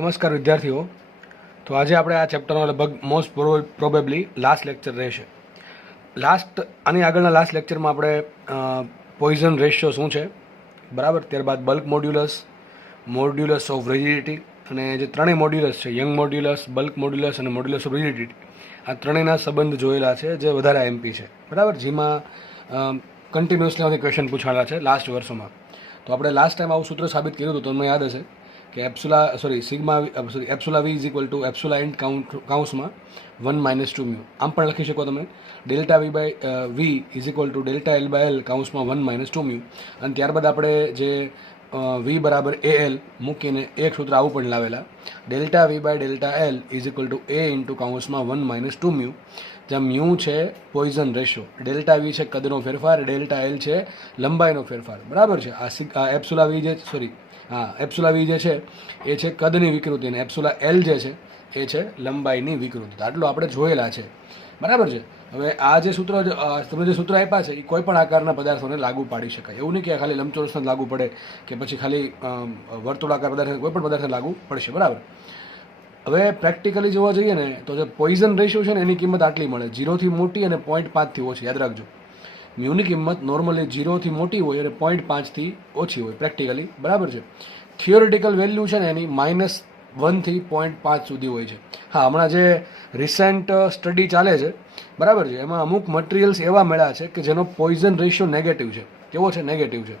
નમસ્કાર વિદ્યાર્થીઓ. તો આજે આપણે આ ચેપ્ટરનો લગભગ મોસ્ટ પ્રોબેબલી લાસ્ટ લેક્ચર રહેશે. આની આગળના લાસ્ટ લેક્ચરમાં આપણે પોઈઝન રેશિયો શું છે, બરાબર, ત્યારબાદ બલ્ક મોડ્યુલસ ઓફ રિજિડિટી અને જે ત્રણેય મોડ્યુલસ છે, યંગ મોડ્યુલસ, બલ્ક મોડ્યુલસ અને મોડ્યુલસ ઓફ રિજિડિટી, આ ત્રણેયના સંબંધ જોયેલા છે જે વધારે એમપી છે, બરાબર, જેમાં કન્ટિન્યુઅસલી આમાંથી ક્વેશ્ચન પૂછાયેલા છે લાસ્ટ વર્ષોમાં. તો આપણે લાસ્ટ ટાઈમ આવું સૂત્ર સાબિત કર્યું હતું, તમને યાદ હશે કે epsilon V is equal to epsilon into કાઉન્સમાં 1 - 2 મ્યુ. આમ પણ લખી શકો તમે, delta V by V is equal to delta L by L કાઉન્સમાં 1 - 2 મ્યુ. અને ત્યારબાદ આપણે જે વી બરાબર એ એલ મૂકીને એક સૂત્ર આવું પણ લાવેલા, delta V by delta L is equal to A into કાઉન્સમાં 1 - 2 મ્યુ. જ્યાં મ્યુ છે પોઈઝન રેશિયો, ડેલ્ટા વી છે કદનો ફેરફાર, ડેલ્ટા એલ છે લંબાઈનો ફેરફાર, બરાબર છે. આ એપ્સુલા વી જે એપ્સુલા વી જે છે એ છે કદની વિકૃતિ અને એપ્સુલા એલ જે છે એ છે લંબાઈની વિકૃતિ. આટલું આપણે જોયેલા છે, બરાબર છે. હવે આ જે સૂત્ર તમે જે સૂત્ર આપ્યા છે એ કોઈ પણ આકારના પદાર્થોને લાગુ પાડી શકાય. એવું નહીં કે ખાલી લંબચોરસને લાગુ પડે કે પછી ખાલી વર્તુળાકાર પદાર્થ, કોઈ પણ પદાર્થને લાગુ પડશે, બરાબર. હવે પ્રેક્ટિકલી જોવા જઈએ ને તો જે પોઈઝન રેશિયો છે ને એની કિંમત આટલી મળે, 0 થી મોટી અને 0.5 ઓછી. યાદ રાખજો, મ્યુની કિંમત નોર્મલી 0 થી મોટી હોય અને 0.5 થી ઓછી હોય પ્રેક્ટિકલી, બરાબર છે. થિયોરિટિકલ વેલ્યુ છે ને એની -1 થી 0.5 સુધી હોય છે. હા, હમણાં જે રિસેન્ટ સ્ટડી ચાલે છે, બરાબર છે, એમાં અમુક મટીરિયલ્સ એવા મળ્યા છે કે જેનો પોઈઝન રેશિયો નેગેટિવ છે. કેવો છે? નેગેટિવ છે.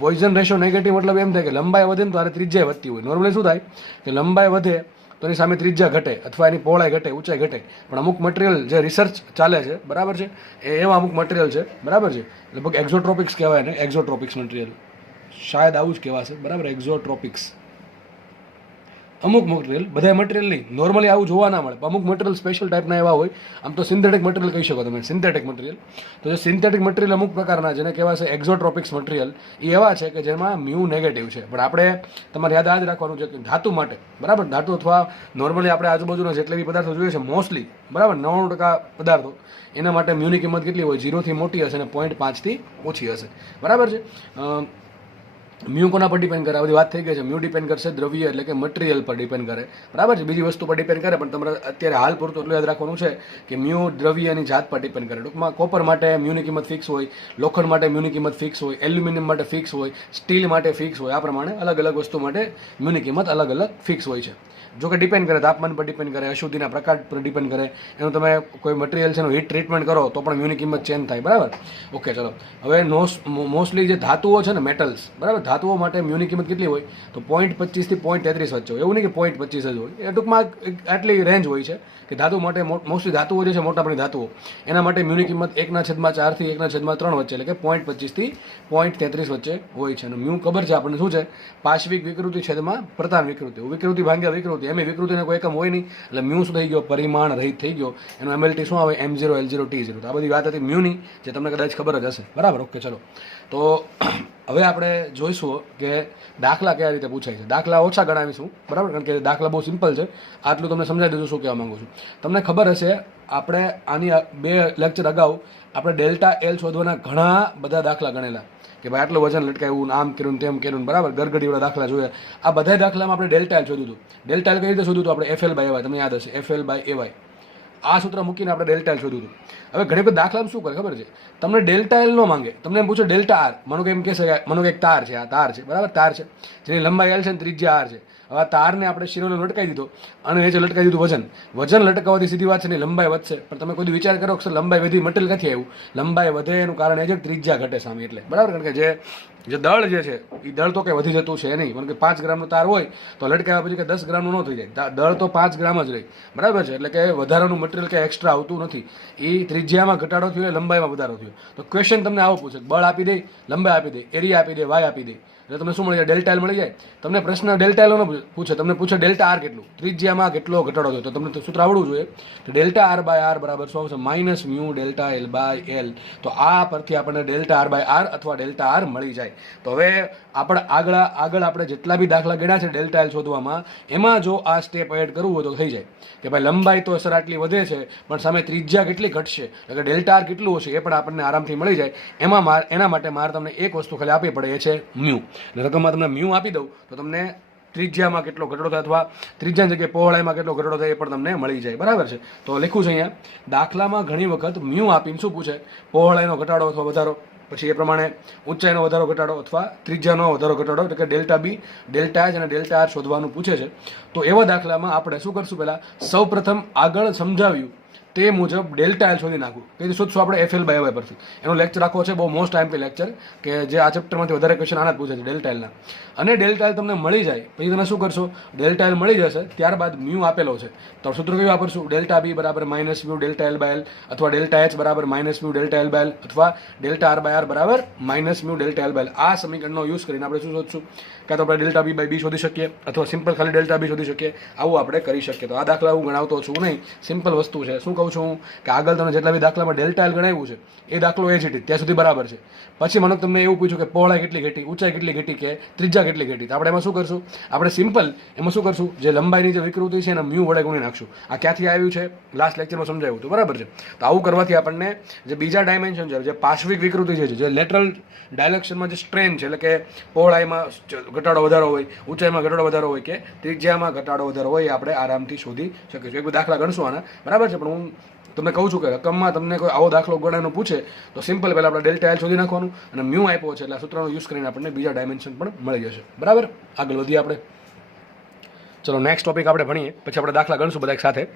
પોઈઝન રેશિયો નેગેટિવ મતલબ એમ થાય કે લંબાઈ વધે ને તો આરે ત્રિજ્યા વધતી હોય. નોર્મલી શું થાય કે લંબાઈ વધે તો એની સામે ત્રિજ્યા ઘટે અથવા એની પહોળાઈ ઘટે, ઊંચાઈ ઘટે. પણ અમુક મટીરિયલ જે રિસર્ચ ચાલે છે, બરાબર છે, એવા અમુક મટીરિયલ છે, બરાબર છે, લગભગ એક્ઝોટ્રોપિક્સ કહેવાય ને, એક્ઝોટ્રોપિક્સ મટીરિયલ, શાયદ આવું જ કહેવાશે, બરાબર, એક્ઝોટ્રોપિક્સ. અમુક મટીરિયલ, બધા મટીરિયલ નહીં, નોર્મલી આવું જોવા ના મળે, અમુક મટીરિયલ સ્પેશિયલ ટાઈપના એવા હોય. આમ તો સિન્થેટિક મટીરિયલ કહી શકો તમે, સિન્થેટિક મટીરિયલ. તો જે સિન્થેટિક મટીરિયલ અમુક પ્રકારના જેને કહેવાશે એક્ઝોટ્રોપિક્સ મટીરિયલ, એ એવા છે કે જેમાં મ્યુ નેગેટિવ છે. પણ આપણે તમારે યાદ રાખવાનું છે કે ધાતુ માટે, બરાબર, ધાતુ અથવા નોર્મલી આપણે આજુબાજુના જેટલા બી પદાર્થો જોઈએ છે મોસ્ટલી, બરાબર, 99% પદાર્થો, એના માટે મ્યુની કિંમત કેટલી હોય? 0 થી મોટી હશે અને 0.5 થી ઓછી હશે, બરાબર છે. મ્યુ કોના પર ડિપેન્ડ કરે? આ બધી વાત થઈ ગઈ છે. મ્યુ ડિપેન્ડ કરશે દ્રવ્ય એટલે કે મટીરિયલ પર ડિપેન્ડ કરે, બરાબર છે, બીજી વસ્તુ પર ડિપેન્ડ કરે, પણ તમારે અત્યારે હાલ પૂરતું એટલું યાદ રાખવાનું છે કે મ્યુ દ્રવ્યની જાત પર ડિપેન્ડ કરે. ટૂંકમાં કોપર માટે મ્યુની કિંમત ફિક્સ હોય, લોખંડ માટે મ્યુની કિંમત ફિક્સ હોય, એલ્યુમિનિયમ માટે ફિક્સ હોય, સ્ટીલ માટે ફિક્સ હોય. આ પ્રમાણે અલગ અલગ વસ્તુ માટે મ્યુની કિંમત અલગ અલગ ફિક્સ હોય છે. જો કે ડિપેન્ડ કરે, તાપમાન પર ડિપેન્ડ કરે, અશુદ્ધિના પ્રકાર પર ડિપેન્ડ કરે, એનું તમે કોઈ મટીરિયલ છે એનું હીટ ટ્રીટમેન્ટ કરો તો પણ મ્યુની કિંમત ચેન્જ થાય, બરાબર. ઓકે, ચલો. હવે મોસ્ટલી જે ધાતુઓ છે ને, મેટલ્સ, બરાબર, ધાતુઓ માટે મ્યુની કિંમત કેટલી હોય? તો 0.25 થી 0.33 વચ્ચે હોય. એવું નહીં કે 0.25 જ હોય, એ ટૂંકમાં આટલી રેન્જ હોય છે કે ધાતુ માટે, મોસ્ટલી ધાતુઓ જે છે, મોટાભાગની ધાતુઓ, એના માટે મ્યુની કિંમત 1/4 થી 1/3 વચ્ચે, એટલે કે 0.25 થી 0.33 વચ્ચે હોય છે. અને મ્યુ ખબર છે આપણને શું છે? પાશ્વિક વિકૃતિ છેદમાં પ્રધાન વિકૃતિ, વિકૃતિ ભાગ્યા વિકૃતિ. એમ વિકૃતિને કોઈ એકમ હોય નહીં, એટલે મ્યુ શું થઈ ગયો? પરિમાણ રહિત થઈ ગયો. એનું MLT શું આવે? M0 L0 T0. તો આ બધી વાત હતી મ્યુની, જે તમને કદાચ ખબર જ હશે, બરાબર. ઓકે, ચલો. તો હવે આપણે જોઈશું કે દાખલા કયા રીતે પૂછાય છે. દાખલા ઓછા ગણાવીશું, બરાબર, કારણ કે દાખલા બહુ સિમ્પલ છે. આટલું તમને સમજાવી દીધું શું કહેવા માંગુ છું. તમને ખબર હશે, આપણે આની 2 લેક્ચર અગાઉ આપણે ડેલ્ટા એલ શોધવાના ઘણા બધા દાખલા ગણેલા કે ભાઈ આટલું વજન લટકાવ્યું, આમ કર્યું, તેમ કર્યું, બરાબર, ગરગડીવાળા દાખલા જોયા. આ બધા દાખલામાં આપણે ડેલ્ટા એલ શોધ્યું હતું. ડેલ્ટા એલ કઈ રીતે શોધ્યું હતું? આપણે FL/AY, તમને યાદ હશે, FL/AY, આ સૂત્ર મૂકીને આપણે ડેલ્ટા એલ શોધ્યું હતું. હવે ઘણી બધી દાખલામાં શું કરે ખબર છે? તમને ડેલ્ટા એલ નો માંગે, તમને એમ પૂછો ડેલ્ટા આર. માનો કે એમ કહેશે, માનો કે એક તાર છે, આ તાર છે, બરાબર, તાર છે, જેની લંબાઈ એલ છે ને ત્રિજ્યા આર છે. હવે આ તારને આપણે શિરોને લટકાવી દીધો અને એ જે લટકાવી દીધું વજન લટકાવવાથી સીધી વાત છે ને લંબાઈ વધશે. પણ તમે કોઈ વિચાર કરો કે લંબાઈ વધી, મટીરિયલ ક્યાંથી આવ્યું? લંબાઈ વધે એનું કારણ એ છે કે ત્રિજ્યા ઘટે સામે, એટલે, બરાબર. કારણ કે જે દળ જે છે એ દળ તો કંઈ વધી જતું છે નહીં. કારણ કે 5 ગ્રામનો તાર હોય તો લટકાવ્યા પછી કે 10 ગ્રામનું ન થઈ જાય, દળ તો 5 ગ્રામ જ રહી, બરાબર છે. એટલે કે વધારાનું મટીરિયલ કંઈ એક્સ્ટ્રા આવતું નથી. એ ત્રિજ્યામાં ઘટાડો થયો, લંબાઈમાં વધારો થયો. તો ક્વેશ્ચન તમને આવો પૂછે, બળ આપી દે, લંબાઈ આપી દે, એરિયા આપી દે, વાય આપી દે, એટલે તમને શું મળી જાય? ડેલ્ટા એલ મળી જાય. તમને પ્રશ્ન ડેલ્ટા એલ નો પૂછે, તમને પૂછે ડેલ્ટા આર કેટલું, ત્રિજ્યામાં કેટલો ઘટાડો થયો, તો તમને સૂત્ર આવડવું જોઈએ. તો ડેલ્ટા આર/આર બરાબર શું આવશે? -μ ડેલ્ટા L/L. તો આ પરથી આપણને ડેલ્ટા આર/આર અથવા ડેલ્ટા આર મળી જાય. તો હવે આપણે આગળ આપણે જેટલા બી દાખલા ગણ્યા છે ડેલ્ટા એલ શોધવામાં, એમાં જો આ સ્ટેપ એડ કરવું હોય તો થઈ જાય કે ભાઈ લંબાઈ તો સર આટલી વધે છે, પણ સામે ત્રિજ્યા કેટલી ઘટશે, એટલે કે ડેલ્ટા આર કેટલું હશે એ પણ આપણને આરામથી મળી જાય. એના માટે મારે તમને એક વસ્તુ ખાલી આપવી પડે, એ છે મ્યુ. રકમમાં તમને મ્યુ આપી દઉં તો તમને ત્રિજ્યામાં કેટલો ઘટાડો થાય અથવા ત્રિજ્યાની જગ્યાએ પહોળાઈમાં કેટલો ઘટાડો થાય એ પણ તમને મળી જાય, બરાબર છે. તો લખ્યું છે અહીંયા, દાખલામાં ઘણી વખત મ્યુ આપીને શું પૂછે, પહોળાઈનો ઘટાડો અથવા વધારો, પછી એ પ્રમાણે ઊંચાઈનો વધારો ઘટાડો અથવા ત્રિજ્યાનો વધારો ઘટાડો, એટલે કે ડેલ્ટા બી, ડેલ્ટા એચ અને ડેલ્ટા આર શોધવાનું પૂછે છે. તો એવા દાખલામાં આપણે શું કરશું, પહેલાં સૌપ્રથમ આગળ સમજાવ્યું તે મુજબ ડેલ્ટા એલ શોધી નાખવું. તેથી શોધશું આપણે એફએલ બાય વાય પરથી. એનો લેક્ચર આખો છે, બહુ મોસ્ટ આઈએમપી લેક્ચર, કે જે આ ચેપ્ટરમાંથી વધારે ક્વેશ્ચન આના જ પૂછે છે ડેલ્ટા એલના. અને ડેલ્ટા એલ તમને મળી જાય પછી તમે શું કરશો, ડેલ્ટા એલ મળી જશે ત્યારબાદ મ્યુ આપેલો છે તો સૂત્ર કયું વાપરશું, ડેલ્ટા બી બરાબર minus mu delta L by L, અથવા ડેલ્ટા એચ બરાબર minus mu delta L by L, અથવા ડેલ્ટા આર બાય આર બરાબર minus mu delta L by L. આ સમીકરણનો યુઝ કરીને આપણે શું શોધશું, કાં તો આપણે ડેલ્ટા બી બાય બી શોધી શકીએ અથવા સિમ્પલ ખાલી ડેલ્ટા બી શોધી શકીએ. આવું આપણે કરી શકીએ. તો આ દાખલા હું ગણાવતો છું નહીં, સિમ્પલ વસ્તુ છે. શું કહું છું હું કે આગળ તમને જેટલા બી દાખલામાં ડેલ્ટા એલ ગણાવ્યું છે એ દાખલો એ જ ત્યાં સુધી બરાબર છે. પછી મને તમને એવું પૂછ્યું કે પહોળાઈ કેટલી ઘટી, ઊંચાઈ કેટલી ઘટી, કે ત્રિજ્યા કેટલી ઘટી, તો આપણે એમાં શું કરશું, આપણે સિમ્પલ એમાં શું કરશું, જે લંબાઈની જે વિકૃતિ છે એના મ્યુ વડે ગુણી નાખશું. આ ક્યાંથી આવ્યું છે, લાસ્ટ લેક્ચરમાં સમજાવ્યું હતું, બરાબર છે. તો આવું કરવાથી આપણને જે બીજા ડાયમેન્શન છે, જે પાર્શ્વિક વિકૃતિ છે, જે લેટરલ ડાયરેક્શનમાં જે સ્ટ્રેન છે, એટલે કે પહોળાઈમાં ઘટાડો વધારો હોય, ઊંચાઈમાં ઘટાડો વધારો હોય, કે ત્રિજ્યામાં ઘટાડો વધારો હોય, એ આપણે આરામથી શોધી શકીશું. એક દાખલા ગણશું આના, બરાબર છે. પણ હું તમને કહું છું કે રકમમાં તમને કોઈ આવો દાખલો ગણવાનો પૂછે તો સિમ્પલ પહેલાં આપણે ડેલ્ટા એલ શોધી નાખવાનું, અને મ્યુ આપ્યો છે એટલે આ સૂત્રનો યુઝ કરીને આપણને બીજા ડાયમેન્શન પણ મળી જશે, બરાબર. આગળ વધીએ આપણે. ચલો નેક્સ્ટ ટોપિક આપણે ભણીએ, પછી આપણે દાખલા ગણશું બધા એક સાથે.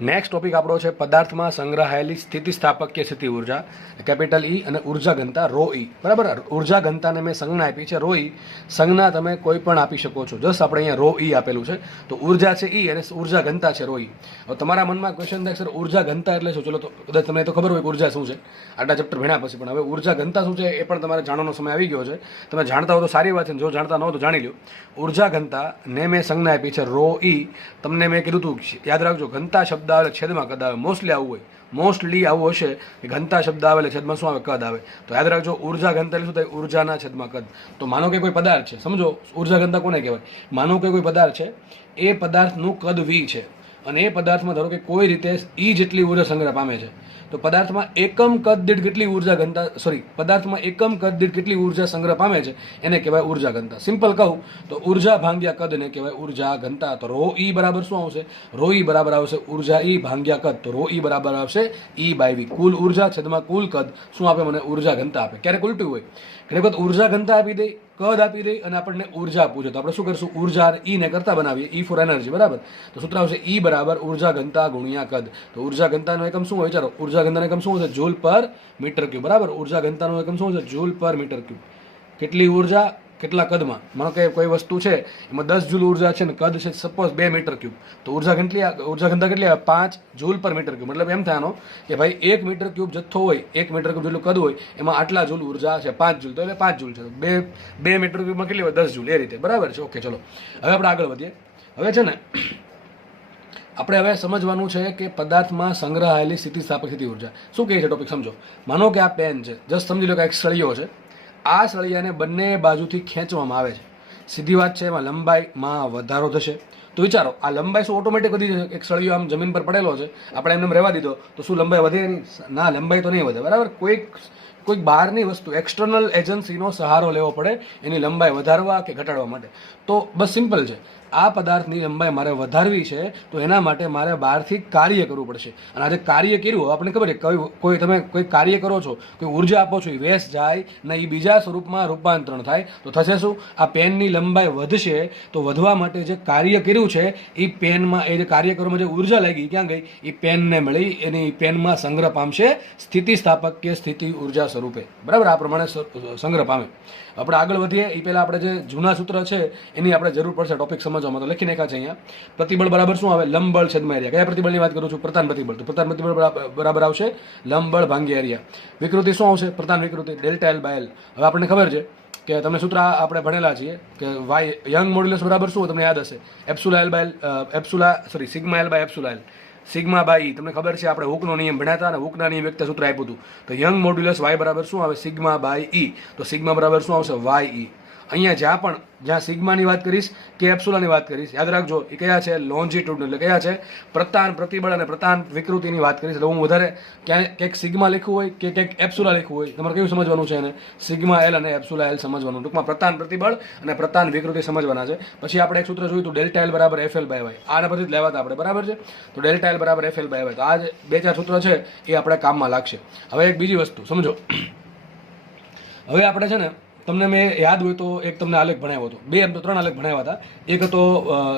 નેક્સ્ટ ટોપિક આપણો છે પદાર્થમાં સંગ્રહાયેલી સ્થિતિસ્થાપકીય સ્થિતિ ઉર્જા, કેપિટલ ઈ, અને ઉર્જા ઘનતા રો ઈ, બરાબર. ઉર્જા ઘનતાને મેં સંજ્ઞા આપી છે રો ઈ. સંજ્ઞા તમે કોઈ પણ આપી શકો છો. જસ્ટ આપણે અહીંયા રો ઈ આપેલું છે, તો ઉર્જા છે ઈ અને ઉર્જા ઘનતા છે રો ઈ. હવે તમારા મનમાં ક્વેશ્ચન થાય સર ઉર્જા ઘનતા એટલે શું, ચલો તો કદાચ તમને તો ખબર હોય કે ઉર્જા શું છે આટલા ચેપ્ટર ભણ્યા પછી, પણ હવે ઉર્જા ઘનતા શું છે એ પણ તમારે જાણવાનો સમય આવી ગયો છે. તમે જાણતા હો તો સારી વાત છે, જો જાણતા ન હો તો જાણી લો. ઉર્જા ઘનતા ને મેં સંજ્ઞા આપી છે રો ઈ. તમને મેં કીધું હતું, યાદ રાખજો, ઘનતા શબ્દ આવે છેદમાં કદ આવે, મોસ્ટલી આવું હોય, મોસ્ટલી આવું હશે કે ઘનતા શબ્દ આવે એટલે છેદમાં શું આવે, કદ આવે. તો યાદ રાખજો ઉર્જા ઘનતા એટલે શું થાય, ઉર્જાના છેદમાં કદ. તો માનો કે કોઈ પદાર્થ છે, સમજો ઉર્જા ઘનતા કોને કહેવાય, માનો કે કોઈ પદાર્થ છે, એ પદાર્થનું કદ વી છે અને એ પદાર્થમાં ધારો કે કોઈ રીતે ઈ જેટલી ઉર્જા સંગ્રહ પામે છે, તો પદાર્થમાં એકમ કદ દીઠ કેટલી ઉર્જા ઘનતા, પદાર્થમાં એકમ કદ દીઠ કેટલી ઉર્જા સંગ્રહ પામે છે એને કહેવાય ઉર્જા ઘનતા. સિમ્પલ કહું તો ઉર્જા ભાંગ્યા કદને કહેવાય ઉર્જા ઘનતા. તો રો ઈ બરાબર શું આવશે, રો ઈ બરાબર આવશે ઉર્જા ઈ ભાંગ્યા કદ. તો રો ઈ બરાબર આવશે ઈ બાય વી. કુલ ઉર્જા છેદમાં કુલ કદ શું આપે, મને ઉર્જા ઘનતા આપે. ક્યારેક ઉલટું હોય, ઘણી વખત ઉર્જા ઘનતા આપી દે, કદ આપી દે અને આપણને ઉર્જા પૂછે, તો આપણે શું કરશું, ઉર્જા ઈ ને કરતા બનાવીએ, ઈ ફોર એનર્જી, બરાબર. તો સૂત્ર આવશે ઈ બરાબર ઉર્જા ઘનતા ગુણ્યા કદ. તો ઉર્જા ઘનતાનો એકમ શું હોય, ચાલો ઉર્જા ઘનતાનો એકમ શું છે, જૂલ પર મીટર ક્યુબ, બરાબર. ઉર્જા ઘનતાનો એકમ શું છે, જૂલ પર મીટર ક્યુબ. કેટલી ઉર્જા કેટલા કદમાં, માનો કે કોઈ વસ્તુ છે એમાં 10 જૂલ ઉર્જા છે ને કદ છે સપોઝ 2 મીટર ક્યુબ, તો ઉર્જા ઘનતા કેટલી આવે, 5 જૂલ પર મીટર ક્યુબ. મતલબ એમ થવાનો કે ભાઈ 1 મીટર ક્યુબ જથ્થો હોય, 1 મીટર ક્યુબ જેટલું કદ હોય, એમાં આટલા જૂલ ઉર્જા છે, 5 જૂલ, તો એટલે 5 જૂલ છે. 2 મીટર ક્યુબમાં કેટલી હોય, 10 જૂલ, એ રીતે, બરાબર છે. ઓકે, ચલો હવે આપણે આગળ વધીએ. હવે છે ને આપણે હવે સમજવાનું છે કે પદાર્થમાં સંગ્રહાયેલી સ્થિતિસ્થાપક સ્થિતિ ઉર્જા શું કહે છે, ટોપિક સમજો. માનો કે આ પેન છે, જસ્ટ સમજી લો કે એક સળિયો છે, આ સળિયાને બંને બાજુથી ખેંચવામાં આવે છે. સીધી વાત છે, એમાં લંબાઈમાં વધારો થશે. તો વિચારો આ લંબાઈ શું ઓટોમેટિક વધી જશે, એક સળિયો આમ જમીન પર પડેલો છે, આપણે એમને રહેવા દીધો તો શું લંબાઈ વધે નહીં, ના લંબાઈ તો નહીં વધે, બરાબર. કોઈક બહારની વસ્તુ એક્સટર્નલ એજન્સીનો સહારો લેવો પડે એની લંબાઈ વધારવા કે ઘટાડવા માટે. તો બસ સિમ્પલ છે, આ પદાર્થની લંબાઈ મારે વધારવી છે તો એના માટે મારે બહારથી કાર્ય કરવું પડશે. અને આજે કાર્ય કર્યું, આપણને ખબર છે તમે કોઈ કાર્ય કરો છો, કોઈ ઉર્જા આપો છો, એ વેસ્ટ જાય ને એ બીજા સ્વરૂપમાં રૂપાંતરણ થાય તો થશે શું, આ પેનની લંબાઈ વધશે. તો વધવા માટે જે કાર્ય કર્યું છે એ પેનમાં, એ જે કાર્ય કરવામાં જે ઉર્જા લાગી ક્યાં ગઈ, એ પેનને મળી, એની પેનમાં સંગ્રહ પામશે સ્થિતિસ્થાપક કે સ્થિતિ ઉર્જા સ્વરૂપે, બરાબર. આ પ્રમાણે સંગ્રહ પામે. આપણે આગળ વધીએ એ પહેલાં આપણે જે જૂના સૂત્ર છે એની આપણે જરૂર પડશે ટોપિક સમજવામાં. તો લખી નાખ્યા છે અહીંયા. પ્રતિબળ બરાબર શું આવે, લંબબળ છેદમાં એરિયા. કયા પ્રતિબળની વાત કરું છું, પ્રધાન પ્રતિબળ. તો પ્રધાન પ્રતિબળ બરાબર આવશે લંબબળ ભાંગ્યા એરિયા. વિકૃતિ શું આવશે, પ્રધાન વિકૃતિ ડેલ્ટા એલ બાય એલ. હવે આપણને ખબર છે કે તમને સૂત્ર આપણે ભણેલા છીએ કે વાય યંગ મોડ્યુલસ બરાબર શું તમને યાદ હશે, epsilon L by sigma L by epsilon L. Sigma by E તમને ખબર છે, આપણે હુકનો નિયમ ભણ્યા હતા અને હુકના નિયમ વ્યક્ત સૂત્ર આપ્યું હતું. તો યંગ મોડ્યુલસ વાય બરાબર શું આવે, સિગ્મા બાય ઈ. તો સિગ્મા બરાબર શું આવશે, વાય ઈ. અહીંયા જ્યાં સિગ્માની વાત કરીશ કે એપ્સુલાની વાત કરીશ, યાદ રાખજો એ કયા છે લોન્જિટ્યુડ, એટલે કયા છે પ્રતાન પ્રતિબળ અને પ્રતાન વિકૃતિની વાત કરીશ. એટલે હું વધારે ક્યાંક સિગ્મા લખ્યું હોય કે ક્યાંક એપ્સુલા લખ્યું હોય, તમારે કેવું સમજવાનું છે એને સિગ્મા એલ અને એપ્સુલા એલ સમજવાનું. ટૂંકમાં પ્રતાન પ્રતિબળ અને પ્રતાન વિકૃતિ સમજવાના છે. પછી આપણે એક સૂત્ર જોયું હતું ડેલ્ટા એલ બરાબર એફ એલ બાય વાય, આના પરથી જ લેવાતા આપણે, બરાબર છે. તો ડેલ્ટા એલ બરાબર એફ એલ બાય વાય, તો આ જે 2-4 સૂત્ર છે એ આપણે કામમાં લાગશે. હવે એક બીજી વસ્તુ સમજો, હવે આપણે છે ને તમને મેં યાદ હોય તો એક તમને આલેખ ભણાવ્યો હતો, એમ તો 3 આલેખ ભણાવ્યા હતા. એક હતો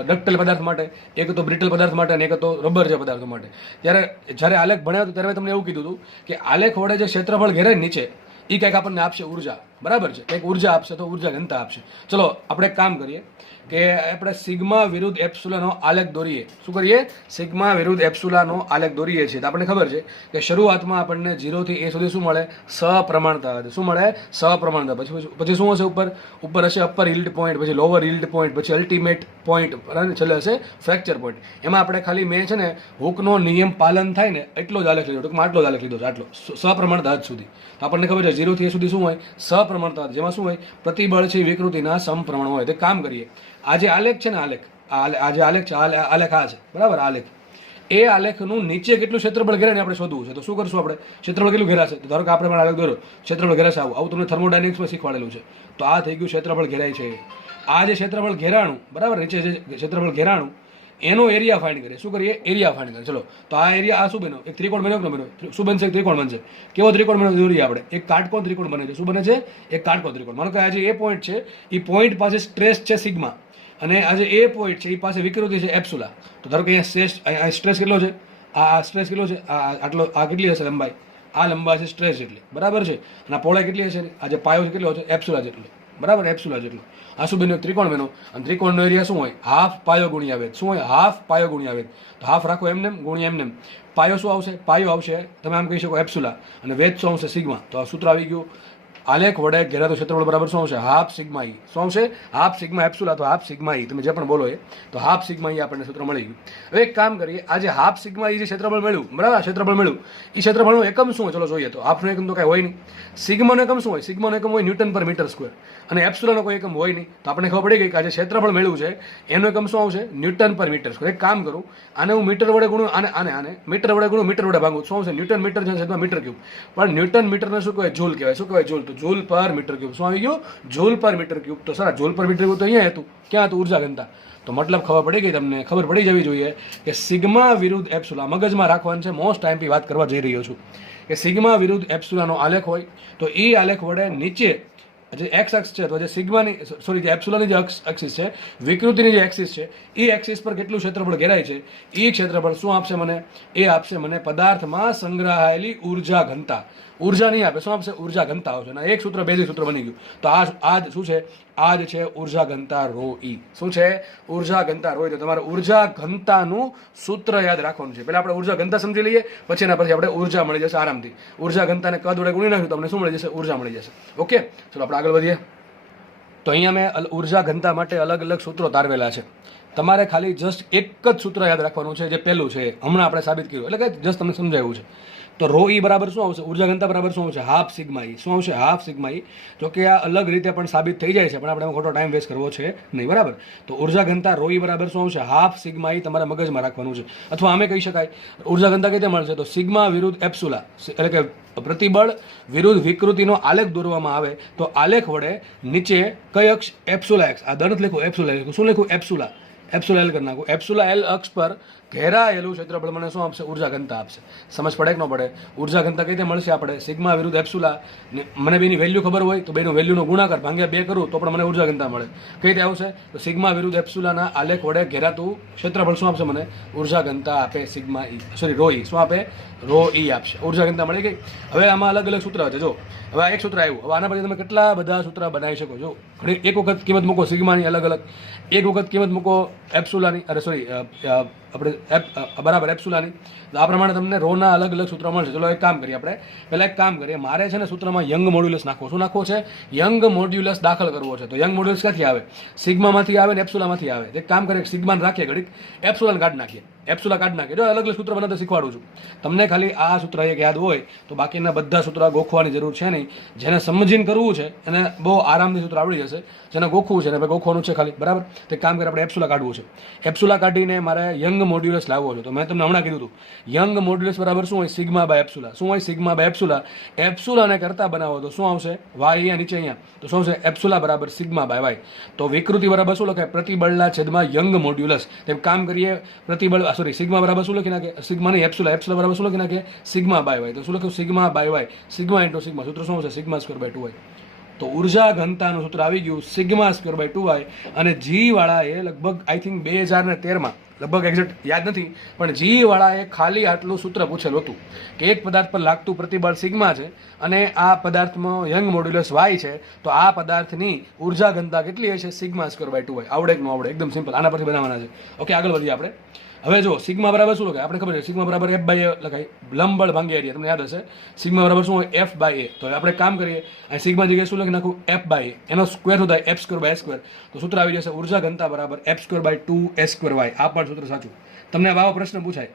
ડક્ટેલ પદાર્થ માટે, એક હતો બ્રિટલ પદાર્થ માટે અને એક હતો રબર જે પદાર્થો માટે. જ્યારે આલેખ ભણાવ્યો હતો ત્યારે મેં તમને એવું કીધું હતું કે આલેખ વડે જે ક્ષેત્રફળ ઘેરે નીચે એ કંઈક આપણને આપશે ઉર્જા, બરાબર છે, કંઈક ઉર્જા આપશે તો ઉર્જા ઘનતા આપશે. ચલો આપણે એક કામ કરીએ કે આપણે સિગ્મા વિરુદ્ધ એપ્સુલાનો આલેખ દોરીએ. શું કરીએ? સિગ્મા વિરુદ્ધ એપ્સુલાનો આલેખ દોરીએ છીએ. તો આપણને ખબર છે કે શરૂઆતમાં આપણને 0 થી a સુધી શું મળે? સપ્રમાણતા. શું મળે? સપ્રમાણતા. પછી શું હશે? ઉપર હશે અપર યીલ્ડ પોઈન્ટ, પછી લોઅર યીલ્ડ પોઈન્ટ, પછી અલ્ટિમેટ પોઈન્ટ, છેલ્લે હશે ફ્રેક્ચર પોઈન્ટ. એમાં આપણે ખાલી મેં છે ને હુકનો નિયમ પાલન થાય ને એટલો જ આલેખ લીધો, ટૂંકમાં આટલો જ આલેખ લીધો છે, આટલો સપ્રમાણતા હદ સુધી. તો આપણને ખબર છે 0 થી a સુધી શું હોય? સપ્રમાણતા, જેમાં શું હોય? પ્રતિબળ છે વિકૃતિના સમપ્રમાણ હોય. તો કામ કરીએ, આ જે આલેખ છે ને આ જે આલેખ છે, આલેખ આ છે, બરાબર, આલેખ, એ આલેખનું નીચે કેટલું ક્ષેત્રફળ ઘેરે ને આપણે શોધવું છે. તો શું કરશું આપણે? ક્ષેત્રફળ કેટલું ઘેરાશે? તો ધારો કે આપણે આલેખ દોરો, ક્ષેત્રફળ ઘેરાશે આવું તમને થર્મોડાયનેમિક્સમાં શીખવાડેલું છે. તો આ થઈ ગયું ક્ષેત્રફળ ઘેરાય છે. આ જે ક્ષેત્રફળ ઘેરાણું, બરાબર, નીચે જે ક્ષેત્રફળ ઘેરાણું એનો એરિયા ફાઇન્ડ કરીએ. શું કરીએ? એરિયા ફાઇન્ડ કરીએ. ચલો, તો આ એરિયા, આ શું બન્યો? એક ત્રિકોણ બન્યો કે ન બન્યો? શું બનશે? એક ત્રિકોણ બનશે. કેવો ત્રિકોણ બન્યો દોરીએ આપણે? એક કાટકોણ ત્રિકોણ બને છે. શું બને છે? એક કાટકોણ ત્રિકોણ. માનો કે આજે એ પોઈન્ટ છે, એ પોઈન્ટ પાસે સ્ટ્રેસ છે સિગ્મા, અને આજે એ પોઈન્ટ છે એ પાસે વિકૃતિ છે એપ્સુલા. તો ધારો કે અહીંયા સ્ટ્રેસ કેટલો છે? આ સ્ટ્રેસ કેટલો છે? આટલો, આ કેટલી હશે લંબાઈ? આ લંબાઈ છે સ્ટ્રેસ જેટલી, બરાબર છે. અને આ પહોળાઈ કેટલી હશે? આ જે પાયો છે કેટલો છે? એપ્સુલા જેટલો, બરાબર, એપ્સુલા જેટલો. આ શું બન્યું? ત્રિકોણ બન્યો. અને ત્રિકોણનો એરિયા શું હોય? હાફ પાયો ગુણ્યા વેધ. શું હોય? હાફ પાયો ગુણ્યા વેધ. તો હાફ રાખો એમને ગુણ્યા એમને. પાયો શું આવશે? પાયો આવશે, તમે આમ કહી શકો એપ્સુલા, અને વેધ શું આવશે? સિગ્મા. તો આ સૂત્ર આવી ગયું. આલેખ વડે ઘેરાતું ક્ષેત્રફળ બરાબર શું આવશે? હાફ સિગ્મા ઈ. શું આવશે? હાફ સિગ્મા એપ્સુલા, તો હાફ સિગ્મા ઈ, તમે જે પણ બોલો એ, તો હાફ સિગ્મા ઈ આપણને સૂત્ર મળી ગયું. હવે એક કામ કરીએ, આ જે હાફ સિગ્મા ઈ જે ક્ષેત્રફળ મળ્યું, બરાબર, ક્ષેત્રફળ મળ્યું, એ ક્ષેત્રફળનો એકમ શું હોય? ચલો જોઈએ. તો હાફનો એકમ તો કાંઈ હોય નહીં. સિગ્માનો એકમ શું હોય? સિગ્માનો એકમ હોય ન્યૂટન પર મીટર સ્ક્વેર, અને એપ્સુલાનો કોઈ એકમ હોય નહીં. તો આપણે ખબર પડી ગઈ કે આ જે ક્ષેત્રફળ મળ્યું છે એનો એકમ શું આવશે? ન્યૂટન પર મીટર સ્ક્વેર. એક કામ કરું, આને હું મીટર વડે ગુણું, આને મીટર વડે ગુણું, મીટર વડે ભાગું. શું આવશે? ન્યૂટન મીટર છે મીટર ક્યુબ. પણ ન્યૂટન મીટરને શું કહેવાય? જૂલ કહેવાય. શું કહેવાય? જૂલ. તો જૂલ પર મીટર ક્યુબ. શું આવી ગયું? જૂલ પર મીટર ક્યુબ. તો સર જૂલ પર મીટર ક્યુબ તો અહીંયા હતું. ક્યાં હતું? ઉર્જા ઘનતા. તો મતલબ ખબર પડી ગઈ તમને, ખબર પડી જવી જોઈએ કે સિગ્મા વિરુદ્ધ એપ્સુલા મગજમાં રાખવાનું છે. મોસ્ટ ટાઈમથી વાત કરવા જઈ રહ્યો છું કે સિગ્મા વિરુદ્ધ એપ્સુલાનો આલેખ હોય તો એ આલેખ વડે નીચે જે એક્સ અક્ષ છે, તો જે સિગ્માની સોરી જે એપ્સુલાની જે એક્સિસ છે, વિકૃતિની જે એક્સિસ છે, એ એક્સિસ પર કેટલું ક્ષેત્રફળ ઘેરાય છે, એ ક્ષેત્રફળ શું આપશે મને? એ આપશે મને પદાર્થમાં સંગ્રહાયેલી ઉર્જા ઘનતા. ઉર્જા નહીં આપે, શું આપશે? ઉર્જા ઘનતા આવશે. અને એક સૂત્ર બેઝિક સૂત્ર બની ગયું. તો આ શું છે? આ જ છે ઉર્જા ઘનતા ρ ઈ. શું છે? ઉર્જા ઘનતા ρ ઈ. તો તમારે ઉર્જા ઘનતાનું સૂત્ર યાદ રાખવાનું છે. પહેલા આપણે ઉર્જા ઘનતા સમજી લઈએ, પછી એના પછી આપણે ઉર્જા મળી જશે આરામથી. ઉર્જા ઘનતાને કદ વડે ગુણી નાખ્યું, તમને શું મળી જશે? ઉર્જા મળી જશે. ઓકે, ચલો આપણે આગળ વધીએ. તો અહીંયા મેં ઉર્જા ઘનતા માટે અલગ અલગ સૂત્રો તારવેલા છે. તમારે ખાલી જસ્ટ એક જ સૂત્ર યાદ રાખવાનું છે, જે પહેલું છે હમણાં આપણે સાબિત કર્યું, એટલે કે જસ્ટ તમને સમજાવ્યું છે. તો ρ ઈ બરાબર શું આવશે? ઉર્જા ઘનતા બરાબર શું આવશે? હાફ સિગ્મા ઈ. શું આવશે? હાફ સિગ્મા ઈ. જો કે આ અલગ રીતે પણ સાબિત થઈ જાય છે, પણ આપણે ખોટો ટાઈમ વેસ્ટ કરવો છે નહીં, બરાબર. તો ઉર્જા ઘનતા ρ ઈ બરાબર શું આવશે? હાફ સિગ્મા ઈ. તમારા મગજમાં રાખવાનું છે. અથવા આમે કહી શકાય ઉર્જા ઘનતા કઈ રીતે મળશે? તો સિગ્મા વિરુદ્ધ એપ્સુલા, એટલે કે પ્રતિબળ વિરુદ્ધ વિકૃતિનો આલેખ દોરવામાં આવે તો આલેખ વડે નીચે કઈ અક્ષ? એપ્સુલા એક્સ. આ દરત લખો એપ્સુલા. શું લખ્યું? એપ્સુલા. એપ્સુલા એલ કરી નાખું. એપ્સુલા એલ અક્ષ પર ઘેરાયેલું ક્ષેત્રફળ મને શું આપશે? ઉર્જા ઘનતા આપશે. સમજ પડે કે ન પડે? ઉર્જા ઘનતા કઈ રીતે મળશે? આપણે સિગ્મા વિરુદ્ધ એપ્સુલા, મને બેની વેલ્યુ ખબર હોય તો બેનો વેલ્યુનો ગુણાકાર ભાગ્યા 2 કરું તો પણ મને ઉર્જા ઘનતા મળે. કઈ રીતે આવશે? તો સિગ્મા વિરુદ્ધ એપ્સુલાના આલેખ વડે ઘેરાતું ક્ષેત્રફળ શું આપશે મને? ઉર્જા ઘનતા આપે સિગ્મા ઈ, સોરી ρ ઈ. શું આપે? ρ ઈ આપશે. ઉર્જા ઘનતા મળી ગઈ. હવે આમાં અલગ અલગ સૂત્ર છે. જો હવે આ એક સૂત્ર આવ્યું. હવે આના પછી તમે કેટલા બધા સૂત્ર બનાવી શકો છો. એક વખત કિંમત મૂકો સિગ્માની અલગ અલગ, એક વખત કિંમત મૂકો એપ્સુલાની, અરે સોરી આપણે બરાબર એપ્સુલાની. તો આ પ્રમાણે તમને રોના અલગ અલગ સૂત્ર મળશે. ચલો એક કામ કરીએ આપણે, પહેલાં એક કામ કરીએ, મારે છે ને સૂત્રમાં યંગ મોડ્યુલસ નાખવો. શું નાખવો છે? યંગ મોડ્યુલસ દાખલ કરવો છે. તો યંગ મોડ્યુલસ ક્યાંથી આવે? સિગ્મામાંથી આવે ને એપ્સુલામાંથી આવે. એક કામ કરીએ, સિગ્માને રાખીએ ઘડીક, એપ્સુલાને કાઢી નાખીએ, એપ્સુલા કાઢી નાખીએ. જો અલગ અલગ સૂત્ર બનાવતા શીખવાડું છું તમને. ખાલી આ સૂત્ર એક યાદ હોય તો બાકીના બધા સૂત્ર ગોખવાની જરૂર છે નહીં. જેને સમજીને કરવું છે એને બહુ આરામથી સૂત્ર આવડી જશે. જેને ગોખવું છે ને ગોખવાનું છે ખાલી, બરાબર. તો એક કામ કરીએ, આપણે એપ્સુલા કાઢવું છે. એપ્સુલા કાઢીને મારે યંગ મોડ્યુલસ લાવવો છે. તો મેં તમને હમણાં કીધું હતું, યંગ મોડ્યુલસ બરાબર શું હોય? Sigma by epsilon. શું હોય? Sigma by એપ્સુલા. એપ્સુલાને કરતા બનાવો તો શું આવશે? વાય અહીંયા નીચે અહીંયા, તો શું આવશે? એપ્સુલા બરાબર સિગ્મા બાય વાય. તો વિકૃતિ બરાબર શું લખાય? પ્રતિબળના છેદમાં યંગ મોડ્યુલસ. તેમ કામ કરીએ, પ્રતિબળ સોરી સિગ્મા બરાબર શું લખી નાખે? સિગ્મા નહીં, એપ્સુલા. એપ્સુલા બરાબર શું લખી નાખે? Sigma by Y. તો શું લખ્યું? Sigma by Y. Sigma into sigma. સૂત્ર શું આવશે? Sigma square by 2y. તો ઉર્જા ઘનતાનું સૂત્ર આવી ગયું, સિગ્મા સ્ક્વેર બાય 2y. અને જી વાળાએ લગભગ આઈ થિંક 2013માં, લગભગ એક્ઝેક્ટ યાદ નથી, પણ જી વાળાએ ખાલી આટલું સૂત્ર પૂછેલું હતું કે એક પદાર્થ પર લાગતું પ્રતિબળ સિગ્મા છે અને આ પદાર્થમાં યંગ મોડ્યુલસ વાય છે, તો આ પદાર્થની ઉર્જા ઘનતા કેટલી હશે? Sigma square by 2y. આવડે કે ન આવડે? એકદમ સિમ્પલ, આના પરથી બનાવવાના છે. ઓકે, આગળ વધીએ આપણે. હવે જો સિગ્મા બરાબર શું લખાય? આપણે ખબર છે સિગ્મા બરાબર એફ બાય એ લખાય, લંબબળ ભાંગ્યા એરિયા. તમને યાદ હશે સિગ્મા બરાબર શું હોય? એફ બાય એ. તો આપણે કામ કરીએ, અહીં સિગ્મા જગ્યાએ શું લખી નાખું? F by A. એનો સ્ક્વેર શું થાય? F square by square. તો સૂત્ર આવી જશે ઉર્જા ઘનતા બરાબર F square by 2 S square Y. આ પણ સૂત્ર સાચું. તમને આવો પ્રશ્ન પૂછાય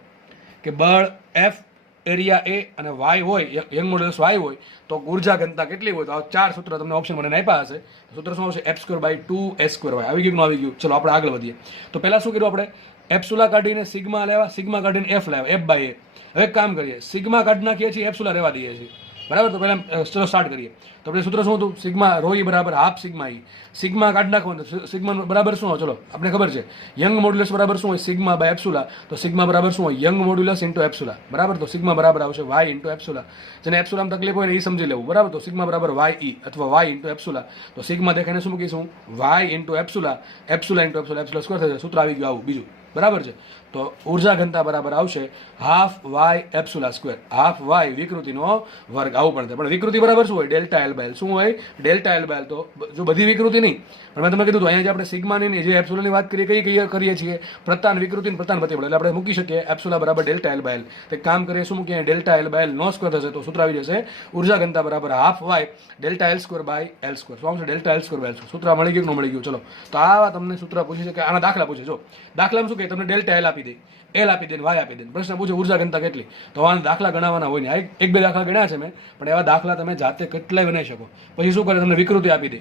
કે બળ એફ, એરિયા એ અને વાય હોય, યંગ મોડ્યુલસ વાય હોય, તો ઉર્જા ઘનતા કેટલી હોય? તો આ ચાર સૂત્ર તમને ઓપ્શન મને આપ્યા હશે. સૂત્ર શું આવશે? F square by 2 S square Y. આવી ગયું આવી ગયું. ચલો આપણે આગળ વધીએ. તો પહેલાં શું કર્યું આપણે? એપ્સુલા કાઢીને સિગ્મા લેવા, સિગ્મા કાઢીને એફ લાવ્યા, એફ બાય એ. હવે કામ કરીએ, સિગ્મા કાઢી નાખીએ છીએ, એપ્સુલા રહેવા દઈએ છીએ, બરાબર. તો પહેલાં ચલો સ્ટાર્ટ કરીએ. તો આપણે સૂત્ર શું હતું? સિગ્મા રો ઈ બરાબર હાફ સિગ્મા ઈ. સિગ્મા કાઢી નાખવાનું, સિગ્મા બરાબર શું હોય? ચલો આપણે ખબર છે યંગ મોડ્યુલસ બરાબર શું હોય? Sigma by epsilon. તો સિગ્મા બરાબર શું હોય? યંગ મોડ્યુલસ ઇન્ટુ એપ્સુલા, બરાબર. તો સિગ્મા બરાબર આવશે વાય ઇન્ટુ એપ્સુલા. જેને એપ્સુલામાં તકલીફ હોય ને એ સમજી લેવું, બરાબર. તો સિગ્મા બરાબર વાય ઈ અથવા વાય ઇન્ટુ એપ્સુલા. તો સિગ્મા દેખાઈને શું મૂકીશું? વાય ઇન્ટુ એપ્સુલા, એપ્સુલા ઇન્ટુ એપ્સુલા, એપ્સુલા સ્ક્વેર થશે. સૂત્ર આવી ગયું આવું બીજું, બરાબર છે. તો ઉર્જા ઘનતા બરાબર આવશે half Y epsilon square. Half Y વિકૃતિનો વર્ગ, આવું પણ થાય. પણ વિકૃતિ બરાબર શું હોય? Delta L by L. શું હોય? Delta L by L. તો જો બધી વિકૃતિ નહીં, પણ મેં તમને કીધું તો અહીંયા જે આપણે સિગ્માની જે એપ્સુલાની વાત કરીએ, કઈ કરીએ છીએ? પ્રતાન વિકૃતિ અને પ્રતાન પ્રતિબળ. એટલે આપણે મૂકી શકીએ એપ્સુલા બરાબર ડેલ્ટા એલ બાય એલ. તો કામ કરીએ, શું મૂકીએ? ડેલ્ટા એલ બાય એલ નો સ્ક્વેર થશે. તો સૂત્ર આવી જશે ઉર્જા ઘનતા બરાબર half Y delta L square by L square. શું આવશે? Delta L square by L square. સૂત્ર મળી ગયું કે ન મળી ગયું? ચલો, તો આવા તમને સૂત્ર પૂછી શકે. આના દાખલા પૂછે. જો દાખલામાં શું કહે? તમને ડેલ્ટા એલ આપી દે, એલ આપી દે, વાય આપી દે. પ્રશ્ન પૂછે ઉર્જા ઘનતા કેટલી? તો આના દાખલા ગણાવવાના હોય ને. એક બે દાખલા ગણ્યા છે મેં, પણ એવા દાખલા તમે જાતે કેટલાય બનાવી શકો. પછી શું કરે? તમને વિકૃતિ આપી દે,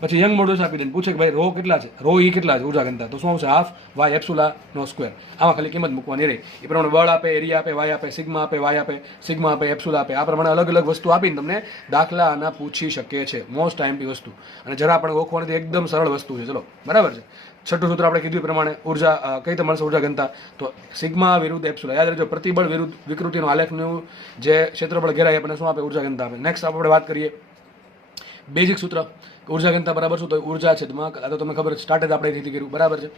પછી યંગ મોડ્યુલસ આપી દે, પૂછે કે ભાઈ રો કેટલા છે, રો ઈ કેટલા છે ઉર્જા ઘનતા? તો શું આવશે? હાફ વાય એપ્સુલા નો સ્ક્વેર. આમાં ખાલી કિંમત મૂકવાની રહી. એ પ્રમાણે બળ આપે, એરિયા આપે, વાય આપે, સિગ્મા આપે, વાય આપે, સિગ્મા આપે, એપ્સુલા આપે. આ પ્રમાણે અલગ અલગ વસ્તુ આપીને તમને દાખલા આના પૂછી શકે છે. મોસ્ટ આઈએમપી વસ્તુ, અને જરા પણ ગોખવાની એકદમ સરળ વસ્તુ છે. ચલો, બરાબર છે. છઠ્ઠું સૂત્ર આપણે કીધું એ પ્રમાણે ઉર્જા કઈ રીતે મળશે ઉર્જા ઘનતા? તો સિગ્મા વિરુદ્ધ એપ્સુલા. યાદ રાખજો, પ્રતિબળ વિરુદ્ધ વિકૃતિનો આલેખનું જે ક્ષેત્રફળ ઘેરાય આપણને શું આપે? ઉર્જા ઘનતા આપે. નેક્સ્ટ આપણે વાત કરીએ બેઝિક સૂત્ર. ઉર્જા ઘનતા બરાબર શું? તો ઉર્જા છેદમાં, આ તો તમને ખબર છે, સ્ટાર્ટ જ આપણે અહીંથી કર્યું, બરાબર છે.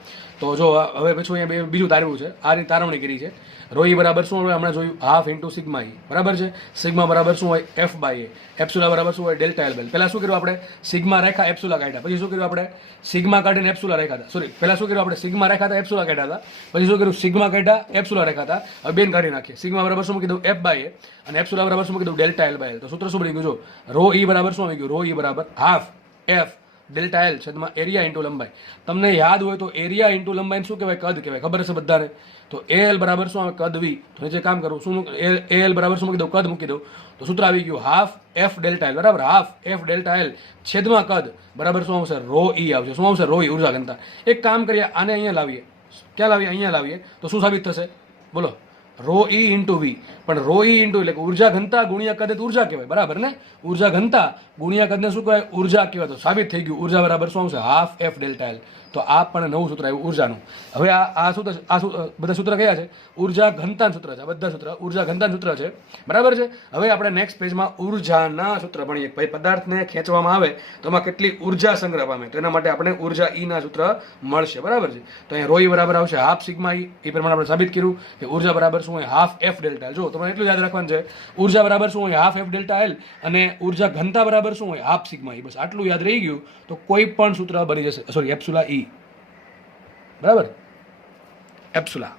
તો જો હવે પછી અહીંયા બીજું તારવું છે, આ રીતે તારવણી કરી છે. રો ઈ બરાબર શું હોય? હમણાં જોયું હાફ ઇન્ટુ સિગ્મા ઈ, બરાબર છે. સિગ્મા બરાબર શું હોય? એફ બાય એ. એપ્સુલા બરાબર શું હોય? Delta L by. પહેલાં શું કર્યું આપણે? સિગ્મા રેખા એપ્સુલા કાઢ્યા. પછી શું કર્યું આપણે? સિગ્મા કાઢીને એપ્સુલા રેખા હતા. સોરી, પહેલાં શું કર્યું આપણે? સિગ્મા રેખા હતા, એપ્સુલા કાઢ્યા હતા. પછી શું કર્યું? સિગ્મા કાઢ્યા, એપ્સુલા રેખા હતા. હવે બેન કાઢી નાખીએ. સિગ્મા બરાબર શું મૂકી દઉં? F by A. અને એપ્સુલા બરાબર શું મૂકી દઉં? Delta L by L. તો સૂત્ર શું બની ગયું? જો રો ઈ બરાબર શું આવી ગયું? રો ઈ બરાબર હાફ એફ ડેલ્ટા એલ છેદમાં એરિયા ઇન્ટુ લંબાઈ. તમને યાદ હોય તો એરિયા ઇન્ટુ લંબાઈ શું કહેવાય? કદ કહેવાય. ખબર હશે બધાને. તો એલ બરાબર શું આવે? કદ વી. તો નીચે કામ કરું, શું એલ બરાબર શું મૂકી દઉં? કદ મૂકી દઉં. તો સૂત્ર આવી ગયું હાફ એફ ડેલ્ટા એલ, બરાબર. હાફ એફ ડેલ્ટા એલ છેદમાં કદ બરાબર શું આવશે? રો ઈ આવશે. શું આવશે? રો ઈ ઉર્જા ઘનતા. એક કામ કરીએ, આને અહીંયા લાવીએ. ક્યાં લાવીએ? અહીંયા લાવીએ. તો શું સાબિત થશે? બોલો? Rho E into V. પણ રો ઈ ઇન્ટુ એટલે કે ઉર્જા ઘનતા ગુણ્યા કદ એ ઉર્જા કહેવાય, બરાબર ને? ઉર્જા ઘનતા ગુણ્યા કદને શું કહેવાય? ઉર્જા કહેવાય. તો સાબિત થઈ ગયું ઉર્જા બરાબર શું આવશે? Half F delta L. તો આ પણ નવું સૂત્ર આવ્યું ઉર્જાનું. હવે આ સૂત્ર, બધા સૂત્ર કયા છે? ઉર્જા ઘનતાનું સૂત્ર છે. આ બધા સૂત્ર ઉર્જા ઘનતાનું સૂત્ર છે, બરાબર છે. હવે આપણે નેક્સ્ટ પેજમાં ઉર્જાના સૂત્ર ભણીએ. ભાઈ પદાર્થને ખેંચવામાં આવે તો એમાં કેટલી ઉર્જા સંગ્રહ પામે, તો એના માટે આપણે ઉર્જા ઈ ના સૂત્ર મળશે, બરાબર છે. તો અહીંયા રો ઈ બરાબર આવશે હાફ સિગ્મા ઈ. એ પ્રમાણે આપણે સાબિત કર્યું કે ઉર્જા બરાબર શું હોય? Half F delta L. જો તમારે એટલું યાદ રાખવાનું છે, ઉર્જા બરાબર શું હોય? Half F delta L. અને ઉર્જા ઘનતા બરાબર શું હોય? હાફ સિગ્મા ઈ. બસ આટલું યાદ રહી ગયું તો કોઈ પણ સૂત્ર બની જશે. સોરી, એપ્સુલા ઈ, બરાબર, એપ્સુલા.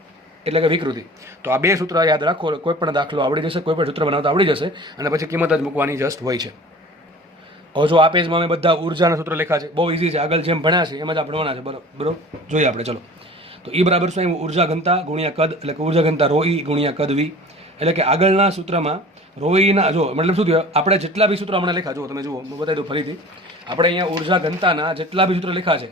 એટલે કે વિકૃતિ. તો આ બે સૂત્ર યાદ રાખો, કોઈ પણ દાખલો આવડી જશે, કોઈ પણ સૂત્ર બનાવતા આવડી જશે અને પછી કિંમત જ મૂકવાની જસ્ટ હોય છે. હવે જો આ પેજમાં અમે બધા ઉર્જાના સૂત્ર લખ્યા છે, બહુ ઇઝી છે, આગળ જેમ ભણ્યા છે એમ જ આપણે ભણવાના છે. બરોબર, જોઈએ આપણે. ચલો, તો ઈ બરાબર શું આવ્યું? ઉર્જા ઘનતા ગુણ્યા કદ, એટલે કે ઉર્જા ઘનતા ρ E ગુણ્યા કદ V. એટલે કે આગળના સૂત્રમાં ρ E ના, જો મતલબ શું થયું, આપણે જેટલા બી સૂત્રો હમણાં લખ્યા, જો તમે જુઓ, હું બતાવી દઉં ફરીથી. આપણે અહીંયા ઉર્જા ઘનતાના જેટલા બી સૂત્ર લખ્યા છે,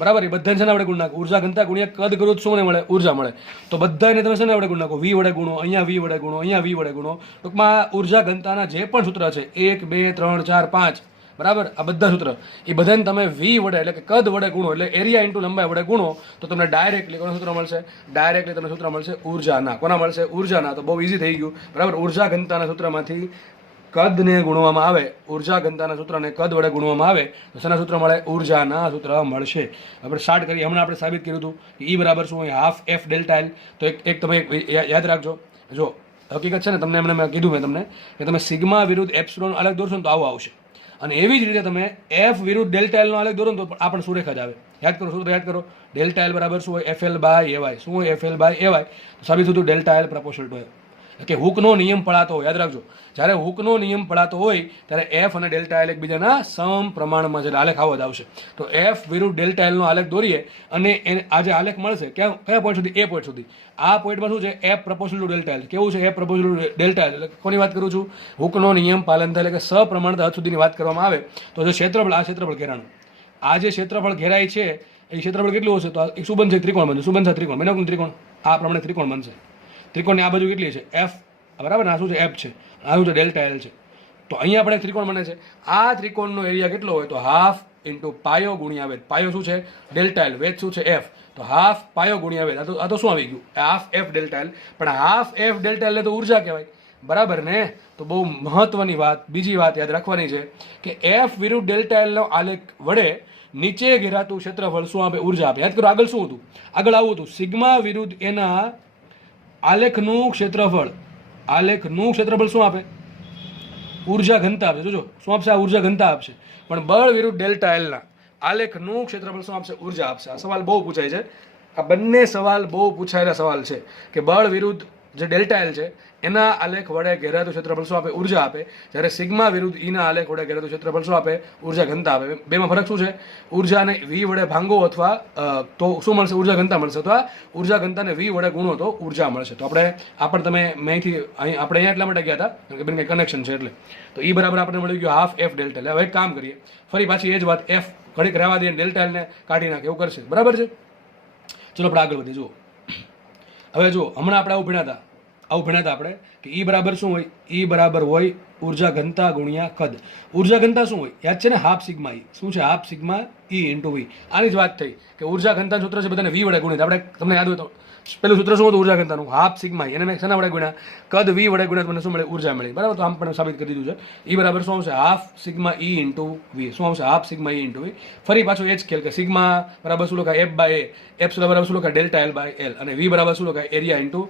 બરાબર, એ બધાને છે ને આપણે ગુણ નાખો. ઉર્જા ઘનતા ગુણ્યા કદ કરો તો શું મળે? ઉર્જા મળે. તો બધાને તમે છે ને આપણે ગુણ નાખો. V વડે ગુણો, અહીંયા V વડે ગુણો, અહીંયા V વડે ગુણો. ટૂંકમાં ઉર્જા ઘનતાના જે પણ સૂત્ર છે 1 2 3 4 5, બરાબર, આ બધા સૂત્ર એ બધાને તમે V વડે એટલે કે કદ વડે ગુણો, એટલે એરિયા ઇન્ટુ લંબાઈ વડે ગુણો, તો તમને ડાયરેક્ટલી કોના સૂત્ર મળશે? ડાયરેક્ટલી તમને સૂત્ર મળશે ઉર્જાના. કોના મળશે? ઉર્જાના. તો બહુ ઇઝી થઈ ગયું, બરાબર. ઉર્જા ઘનતાના સૂત્રમાંથી કદને ગુણવામાં આવે, ઉર્જા ઘનતાના સૂત્રને કદ વડે ગુણવામાં આવે તો શેના સૂત્ર મળે? ઉર્જાના સૂત્ર મળશે. આપણે સ્ટાર્ટ કરીએ. હમણાં આપણે સાબિત કર્યું હતું કે E બરાબર શું હોય? Half F delta L. તો એક તમે યાદ રાખજો. જો હકીકત છે ને, તમને એમને મેં કીધું, મેં તમને કે તમે સિગ્મા વિરુદ્ધ એપ્સિલોન આલેખ દોરશો ને તો આવું આવશે. અને એવી જ રીતે તમે F વિરુદ્ધ ડેલ્ટા L નો આલેખ દોરો ને તો આ પણ સુરેખા જ આવે. યાદ કરો, સૂત્ર યાદ કરો. ડેલ્ટા L બરાબર શું હોય? FL by AY. શું હોય? FL by AY. તો સાબિત થતું delta L proportional to F. કે હુકનો નિયમ પડાતો હોય, યાદ રાખજો. જ્યારે હુકનો નિયમ પડાતો હોય ત્યારે F અને ડેલ્ટા L એકબીજાના સમપ્રમાણમાં છે, આલેખ આવો જ આવશે. તો F વિરુદ્ધ ડેલ્ટા L નો આલેખ દોરીએ અને આ જે આલેખ મળશે કયા પોઈન્ટ સુધી? A પોઈન્ટ સુધી. આ પોઈન્ટમાં શું છે? F proportional to delta L. કેવું છે? F proportional to delta L. એટલે કોની વાત કરું છું? હુકનો નિયમ પાલન થાય, એટલે કે સપ્રમાણતા હદ સુધીની વાત કરવામાં આવે તો જે ક્ષેત્રફળ, આ ક્ષેત્રફળ ઘેરાનું, આ જે ક્ષેત્રફળ ઘેરાય છે એ ક્ષેત્રફળ કેટલું હશે? તો એક સુબંધ છે, ત્રિકોણ બનશે. સુબંધ છે ત્રિકોણ, બને ત્રિકોણ, આ પ્રમાણે ત્રિકોણ બનશે. ત્રિકોણની આ બાજુ કેટલી છે? F, બરાબર. આ શું છે? F છે. આ શું છે? ડેલ્ટા L છે. તો અહીંયા આપણે ત્રિકોણ બને છે. આ ત્રિકોણનો એરિયા કેટલો હોય? તો હાફ ઇન્ટુ પાયો ગુણ્યા વેધ. પાયો શું છે? Delta L. વેધ શું છે? F. તો હાફ પાયો ગુણ્યા વેધ. આ તો શું આવી ગયું? Half F delta L. પણ હાફ F ડેલ્ટા L તો ઉર્જા કહેવાય, બરાબર ને? તો બહુ મહત્વની વાત, બીજી વાત યાદ રાખવાની છે કે F વિરુદ્ધ ડેલ્ટા L નો આલેખ વડે નીચે ઘેરાતું ક્ષેત્રફળ શું આપે? ઉર્જા આપે. યાદ કરો, આગળ શું હતું? આગળ આવું હતું, સિગ્મા વિરુદ્ધ એના આલેખનું ક્ષેત્રફળ. આલેખનું ક્ષેત્રફળ શું આપે? ઉર્જા ઘનતા આપશે. જોજો શું આપશે? આ ઉર્જા ઘનતા આપશે. પણ બળ વિરુદ્ધ ડેલ્ટા L ના આલેખનું ક્ષેત્રફળ શું આપશે? ઉર્જા આપશે. આ સવાલ બહુ પૂછાય છે. આ બંને સવાલ બહુ પૂછાયેલા સવાલ છે કે બળ વિરુદ્ધ જે ડેલ્ટા L છે એના આલેખ વડે ઘેરાતું ક્ષેત્રફળ શું આપે? ઉર્જા આપે. જ્યારે સિગ્મા વિરુદ્ધ ઈના આલેખ વડે ઘેરાતું ક્ષેત્રફળ શું આપે? ઉર્જા ઘનતા આપે. બેમાં ફરક શું છે? ઉર્જાને V વડે ભાંગો અથવા તો શું મળશે? ઉર્જા ઘનતા મળશે. અથવા ઉર્જા ઘનતાને V વડે ગુણો તો ઉર્જા મળશે. તો આપણે પણ તમે અહીંથી અહીં આપણે અહીંયા એટલા માટે ગયા હતા કારણ કે બંને કનેક્શન છે એટલે. તો E બરાબર આપણને મળી ગયું હાફ F ડેલ્ટા L. હવે એક કામ કરીએ, ફરી પાછી એ જ વાત, F ઘડીક રહેવા દઈએ, ડેલ્ટા L ને કાઢી નાખે, એવું કરશે, બરાબર છે? ચલો આપણે આગળ વધીએ. જુઓ, હવે જુઓ, હમણાં આપણે આવું ભણ્યા હતા આપણે કે E બરાબર શું હોય? E બરાબર હોય ઉર્જા ઘનતા ગુણ્યા કદ. ઉર્જા ઘનતા શું હોય? યાદ છે ને? Half sigma E. શું છે? Half sigma E into V. આની જ વાત થઈ કે ઉર્જા ઘનતા સૂત્ર છે બધાને V વડે ગુણ્યા. આપણે તમને યાદ હોય તો પેલું સૂત્ર શું હતું ઉર્જા ઘનતાનું? Half sigma E. એને મેં શેના વડે ગુણ્યા? કદ V વડે ગુણ્યા, મને શું મળે? ઉર્જા મળી, બરાબર. તો આમ પણ સાબિત કરી દીધું છે. E બરાબર શું આવશે? Half sigma E into V. શું આવશે? Half sigma E into V. ફરી પાછું એ જ ખેલ કે સિગ્મા બરાબર શું લખાય? F by A. એપ્સિલોન બરાબર શું લખાય? Delta L by L. અને V બરાબર શું લખાય? એરિયા ઇન્ટુ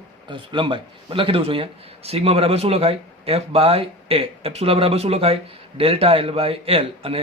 લંબાઈ. લખી દઉં છું અહીંયા. સિગ્મા બરાબર શું લખાય? F by A. એપ્સિલોન બરાબર શું લખાય? Delta L by L. અને